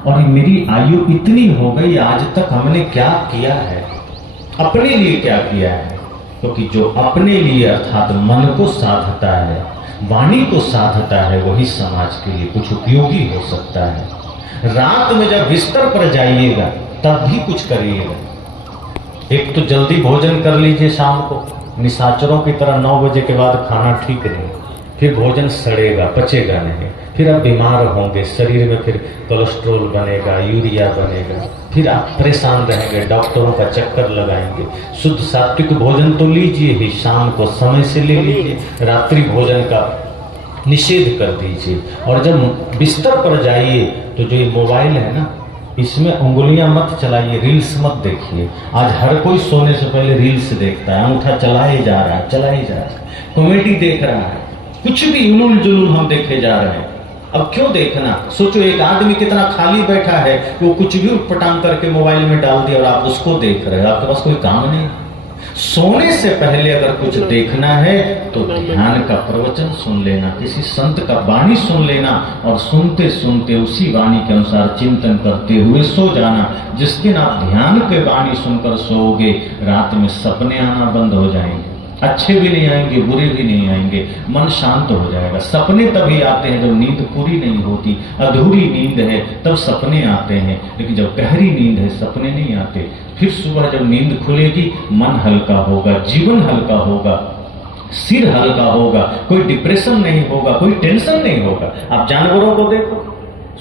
और मेरी आयु इतनी हो गई, आज तक हमने क्या किया है, अपने लिए क्या किया है। क्योंकि जो अपने लिए अर्थात मन को साधता है, वाणी को साधता है, वही समाज के लिए कुछ उपयोगी हो सकता है। रात में जब बिस्तर पर जाइएगा तब भी कुछ करिएगा। एक तो जल्दी भोजन कर लीजिए, शाम को निशाचरों की तरह 9 बजे के बाद खाना ठीक नहीं, फिर भोजन सड़ेगा, पचेगा नहीं, फिर आप बीमार होंगे, शरीर में फिर कोलेस्ट्रॉल बनेगा, यूरिया बनेगा, फिर आप परेशान रहेंगे, डॉक्टरों का चक्कर लगाएंगे। शुद्ध सात्विक भोजन तो लीजिए ही, शाम को समय से ले लीजिए, रात्रि भोजन का निषेध कर दीजिए। और जब बिस्तर पर जाइए तो जो ये मोबाइल है ना, इसमें उंगलियां मत चलाइए, रील्स मत देखिए। आज हर कोई सोने से पहले रील्स देखता है, अंगूठा चलाए जा रहा है, चलाए जा रहा है, कॉमेडी देख रहा है, कुछ भी उलूल जुलूल हम देखे जा रहे हैं। अब क्यों देखना? सोचो एक आदमी कितना खाली बैठा है, वो कुछ भी उटपटांग करके मोबाइल में डाल दिया और आप उसको देख रहे हो, आपके पास कोई काम नहीं। सोने से पहले अगर कुछ देखना है तो ध्यान का प्रवचन सुन लेना, किसी संत का वाणी सुन लेना और सुनते सुनते उसी वाणी के अनुसार चिंतन करते हुए सो जाना। जिस दिन आप ध्यान के वाणी सुनकर सोओगे, रात में सपने आना बंद हो जाएंगे, अच्छे भी नहीं आएंगे, बुरे भी नहीं आएंगे, मन शांत हो जाएगा। सपने तभी आते हैं जब नींद पूरी नहीं होती, अधूरी नींद है तब सपने आते हैं, लेकिन जब गहरी नींद है सपने नहीं आते। फिर सुबह जब नींद खुलेगी, मन हल्का होगा, जीवन हल्का होगा, सिर हल्का होगा, कोई डिप्रेशन नहीं होगा, कोई टेंशन नहीं होगा। आप जानवरों को देखो,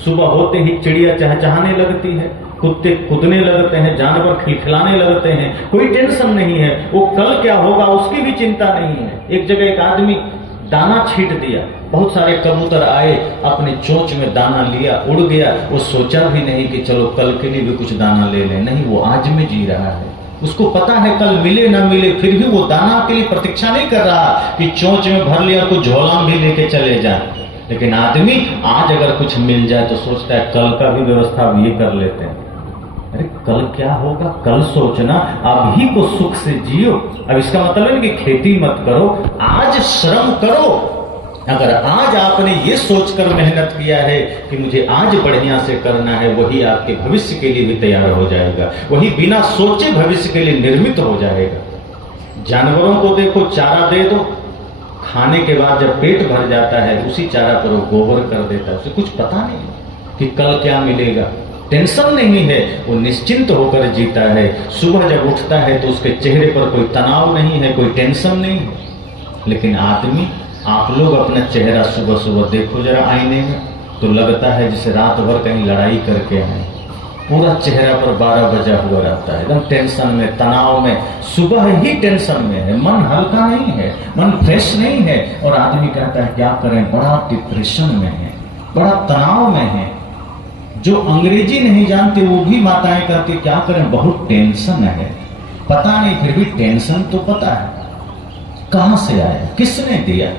सुबह होते ही चिड़िया चहचहाने लगती है, कुत्ते कूदने लगते हैं, जानवर खिलखिलाने लगते हैं, कोई टेंशन नहीं है। वो कल क्या होगा उसकी भी चिंता नहीं है। एक जगह एक आदमी दाना छींट दिया, बहुत सारे कबूतर आए, अपने चोंच में दाना लिया, उड़ गया। वो सोचा भी नहीं कि चलो कल के लिए भी कुछ दाना ले लें, नहीं, वो आज में जी रहा है। उसको पता है कल मिले ना मिले, फिर भी वो दाना के लिए प्रतीक्षा नहीं कर रहा कि चोंच में भर लिया, कुछ झोला भी लेके चले जाए। लेकिन आदमी आज अगर कुछ मिल जाए तो सोचता है कल का भी व्यवस्था अब ये कर लेते हैं। अरे कल क्या होगा, कल सोचना, अभी को सुख से जियो। अब इसका मतलब है कि खेती मत करो, आज श्रम करो। अगर आज आपने ये सोचकर मेहनत किया है कि मुझे आज बढ़िया से करना है, वही आपके भविष्य के लिए भी तैयार हो जाएगा, वही बिना सोचे भविष्य के लिए निर्मित हो जाएगा। जानवरों को देखो, चारा दे दो, खाने के बाद जब पेट भर जाता है उसी चारा पर वो गोबर कर देता है, उसे कुछ पता नहीं कि कल क्या मिलेगा, टेंशन नहीं है, वो निश्चिंत होकर जीता है। सुबह जब उठता है तो उसके चेहरे पर कोई तनाव नहीं है, कोई टेंशन नहीं है। लेकिन आदमी, आप लोग अपना चेहरा सुबह सुबह देखो जरा आईने में, तो लगता है जैसे रात भर कहीं लड़ाई करके आए, पूरा चेहरा पर 12 बजा हुआ रहता है, एकदम टेंशन में, तनाव में, सुबह ही टेंशन में है, मन हल्का नहीं है, मन फ्रेश नहीं है। और आदमी कहता है क्या करें, बड़ा डिप्रेशन में है, बड़ा तनाव में है। जो अंग्रेजी नहीं जानते वो भी माताएं कहती क्या करें, बहुत टेंशन है। पता नहीं, फिर भी टेंशन तो पता है, कहां से आया, किसने दिया?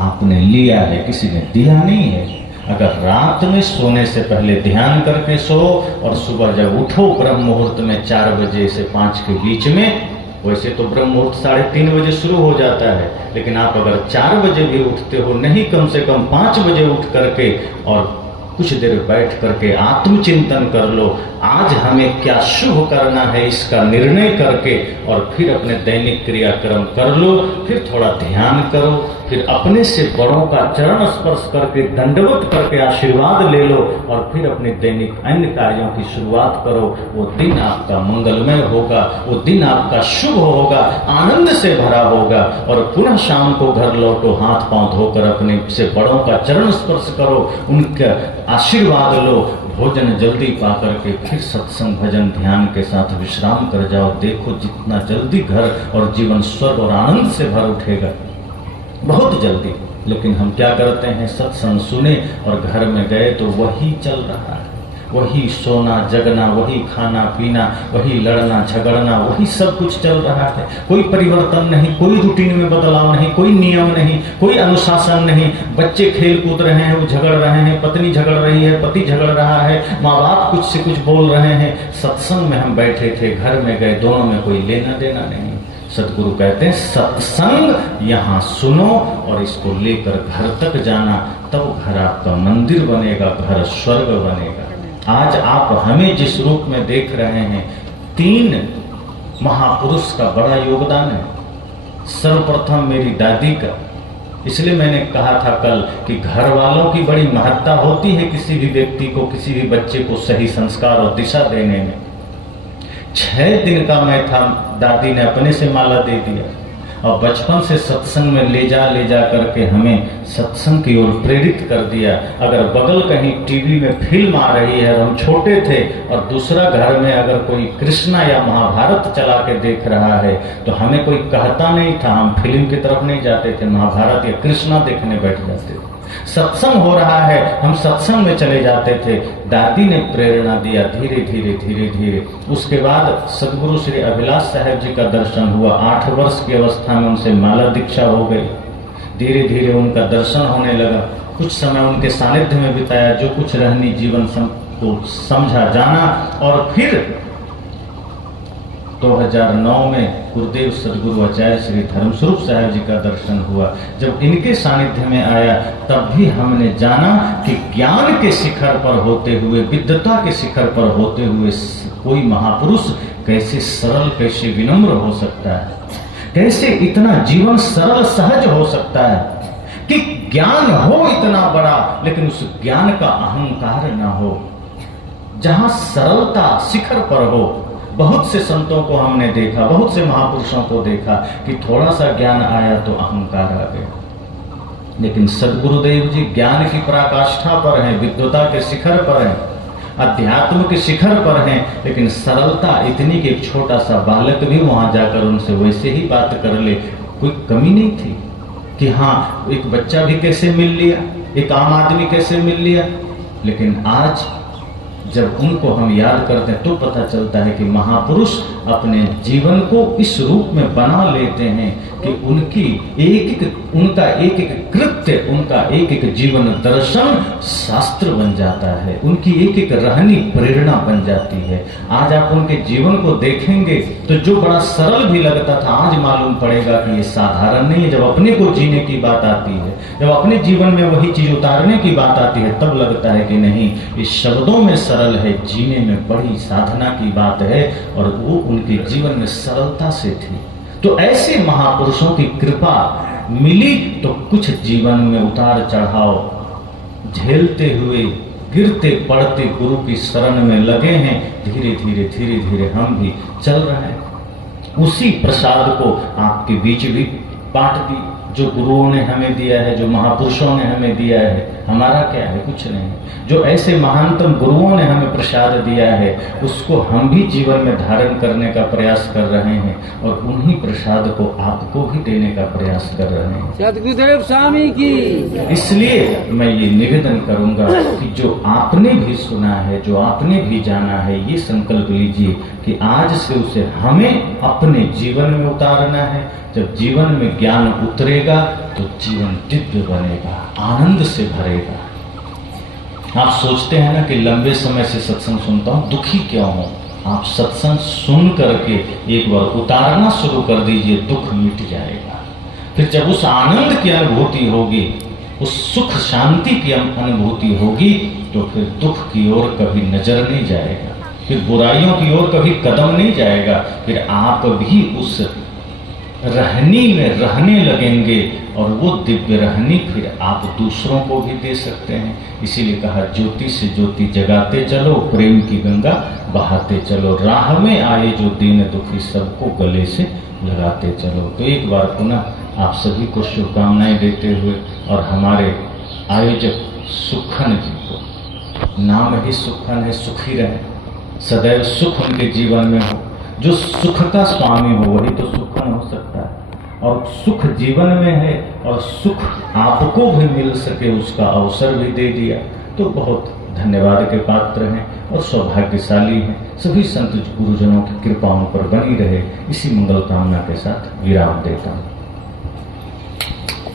आपने लिया है, किसी ने दिया नहीं है। अगर रात में सोने से पहले ध्यान करके सो और सुबह जब उठो ब्रह्म मुहूर्त में 4 बजे से 5 के बीच में, वैसे तो ब्रह्म मुहूर्त 3:30 बजे शुरू हो जाता है, लेकिन आप अगर 4 बजे भी उठते हो, नहीं कम से कम 5 बजे उठ करके और कुछ देर बैठ करके आत्मचिंतन कर लो, आज हमें क्या शुभ करना है इसका निर्णय करके, और फिर अपने दैनिक क्रियाक्रम कर लो। फिर थोड़ा ध्यान करो, फिर अपने से बड़ों का चरण स्पर्श करके दंडवत करके आशीर्वाद ले लो, और फिर अपने दैनिक अन्य कार्यों की शुरुआत करो। वो दिन आपका मंगलमय होगा, वो दिन आपका शुभ होगा, आनंद से भरा होगा। और पुनः शाम को घर लौटो, हाथ पांव धोकर अपने से बड़ों का चरण स्पर्श करो, उनका आशीर्वाद लो, भोजन जल्दी पा करके फिर सत्संग भजन ध्यान के साथ विश्राम कर जाओ। देखो जितना जल्दी घर और जीवन स्वर्ग और आनंद से भर उठेगा, बहुत जल्दी। लेकिन हम क्या करते हैं, सत्संग सुने और घर में गए तो वही चल रहा है, वही सोना जगना, वही खाना पीना, वही लड़ना झगड़ना, वही सब कुछ चल रहा है। कोई परिवर्तन नहीं, कोई रूटीन में बदलाव नहीं, कोई नियम नहीं, कोई अनुशासन नहीं। बच्चे खेल कूद रहे हैं, वो झगड़ रहे हैं, पत्नी झगड़ रही है, पति झगड़ रहा है, माँ बाप कुछ से कुछ बोल रहे हैं। सत्संग में हम बैठे थे, घर में गए, दोनों में कोई लेना देना नहीं। सदगुरु कहते हैं सत्संग यहाँ सुनो और इसको लेकर घर तक जाना, तब घर आपका मंदिर बनेगा, घर स्वर्ग बनेगा। आज आप हमें जिस रूप में देख रहे हैं, 3 महापुरुष का बड़ा योगदान है। सर्वप्रथम मेरी दादी का, इसलिए मैंने कहा था कल कि घर वालों की बड़ी महत्ता होती है किसी भी व्यक्ति को, किसी भी बच्चे को सही संस्कार और दिशा देने में। 6 दिन का मैं था, दादी ने अपने से माला दे दिया और बचपन से सत्संग में ले जा करके हमें सत्संग की ओर प्रेरित कर दिया। अगर बगल कहीं टीवी में फिल्म आ रही है और हम छोटे थे और दूसरा घर में अगर कोई कृष्णा या महाभारत चला के देख रहा है तो हमें कोई कहता नहीं था, हम फिल्म की तरफ नहीं जाते थे, महाभारत या कृष्णा देखने बैठ जाते थे। सत्संग हो रहा है, हम सत्संग में चले जाते थे। दादी ने प्रेरणा दिया, धीरे धीरे। उसके बाद सदगुरु श्री अभिलाष साहब जी का दर्शन हुआ। 8 वर्ष की अवस्था में उनसे माला दीक्षा हो गई। धीरे धीरे उनका दर्शन होने लगा। कुछ समय उनके सानिध्य में बिताया, जो कुछ रहनी जीवन को समझा जाना। और फिर 2009 में गुरुदेव सदगुरु आचार्य श्री धर्मस्वरूप साहब जी का दर्शन हुआ। जब इनके सानिध्य में आया तब भी हमने जाना कि ज्ञान के शिखर पर होते हुए, विद्वता के शिखर पर होते हुए कोई महापुरुष कैसे सरल, कैसे विनम्र हो सकता है, कैसे इतना जीवन सरल सहज हो सकता है कि ज्ञान हो इतना बड़ा लेकिन उस ज्ञान का अहंकार ना हो। जहां सरलता शिखर पर हो। बहुत से संतों को हमने देखा, बहुत से महापुरुषों को देखा कि थोड़ा सा ज्ञान आया तो अहंकार आ गया। लेकिन सदगुरुदेव जी ज्ञान की पराकाष्ठा पर हैं, विद्वता के शिखर पर हैं, अध्यात्म के शिखर पर हैं, लेकिन सरलता इतनी कि एक छोटा सा बालक भी वहां जाकर उनसे वैसे ही बात कर ले, कोई कमी नहीं थी कि हाँ एक बच्चा भी कैसे मिल लिया, एक आम आदमी कैसे मिल लिया। लेकिन आज जब उनको हम याद करते हैं तो पता चलता है कि महापुरुष अपने जीवन को इस रूप में बना लेते हैं कि उनका एक एक कृत्य, उनका एक एक जीवन दर्शन शास्त्र बन जाता है, उनकी एक एक रहनी प्रेरणा बन जाती है। आज आप उनके जीवन को देखेंगे तो जो बड़ा सरल भी लगता था आज मालूम पड़ेगा कि ये साधारण नहीं है। जब अपने को जीने की बात आती है, जब अपने जीवन में वही चीज उतारने की बात आती है, तब लगता है कि नहीं, इस शब्दों में सरल है, जीने में बड़ी साधना की बात है। और वो उनके जीवन में सरलता से थी। तो ऐसे महापुरुषों की कृपा मिली तो कुछ जीवन में उतार चढ़ाव झेलते हुए, गिरते पड़ते गुरु की शरण में लगे हैं। धीरे धीरे हम भी चल रहे हैं। उसी प्रसाद को आपके बीच भी बांट दी, जो गुरुओं ने हमें दिया है, जो महापुरुषों ने हमें दिया है। हमारा क्या है? कुछ नहीं। जो ऐसे महानतम गुरुओं ने हमें प्रसाद दिया है उसको हम भी जीवन में धारण करने का प्रयास कर रहे हैं और उन्हीं प्रसाद को आपको भी देने का प्रयास कर रहे हैं। सद्गुरुदेव स्वामी की। इसलिए मैं ये निवेदन करूंगा कि जो आपने भी सुना है, जो आपने भी जाना है, ये संकल्प लीजिए कि आज से उसे हमें अपने जीवन में उतारना है। जब जीवन में ज्ञान उतरेगा तो जीवन दिव्य बनेगा, आनंद से भरेगा। आप सोचते हैं ना कि लंबे समय से सत्संग सुनता हूं, दुखी क्यों हूं? आप सत्संग सुन करके एक बार उतारना शुरू कर दीजिए, दुख मिट जाएगा। फिर जब उस आनंद की अनुभूति होगी, उस सुख शांति की अनुभूति होगी, तो फिर दुख की ओर कभी नजर नहीं जाएगा, फिर बुराइयों की ओर कभी कदम नहीं जाएगा। फिर आप भी उस रहनी में रहने लगेंगे और वो दिव्य रहनी फिर आप दूसरों को भी दे सकते हैं। इसीलिए कहा, ज्योति से ज्योति जगाते चलो, प्रेम की गंगा बहाते चलो, राह में आए जो दीन दुखी सबको गले से लगाते चलो। तो एक बार पुनः आप सभी को शुभकामनाएं देते हुए और हमारे आयोजक सुखन जी को, नाम ही सुखन है, सुखी रहे, सदैव सुख उनके जीवन में हो। जो सुख का स्वामी हो वही तो सुखन हो सकता है, और सुख जीवन में है और सुख आपको भी मिल सके उसका अवसर भी दे दिया, तो बहुत धन्यवाद के पात्र हैं और सौभाग्यशाली हैं। सभी संत गुरुजनों की कृपा उन पर बनी रहे, इसी मंगल कामना के साथ विराम देता हूँ।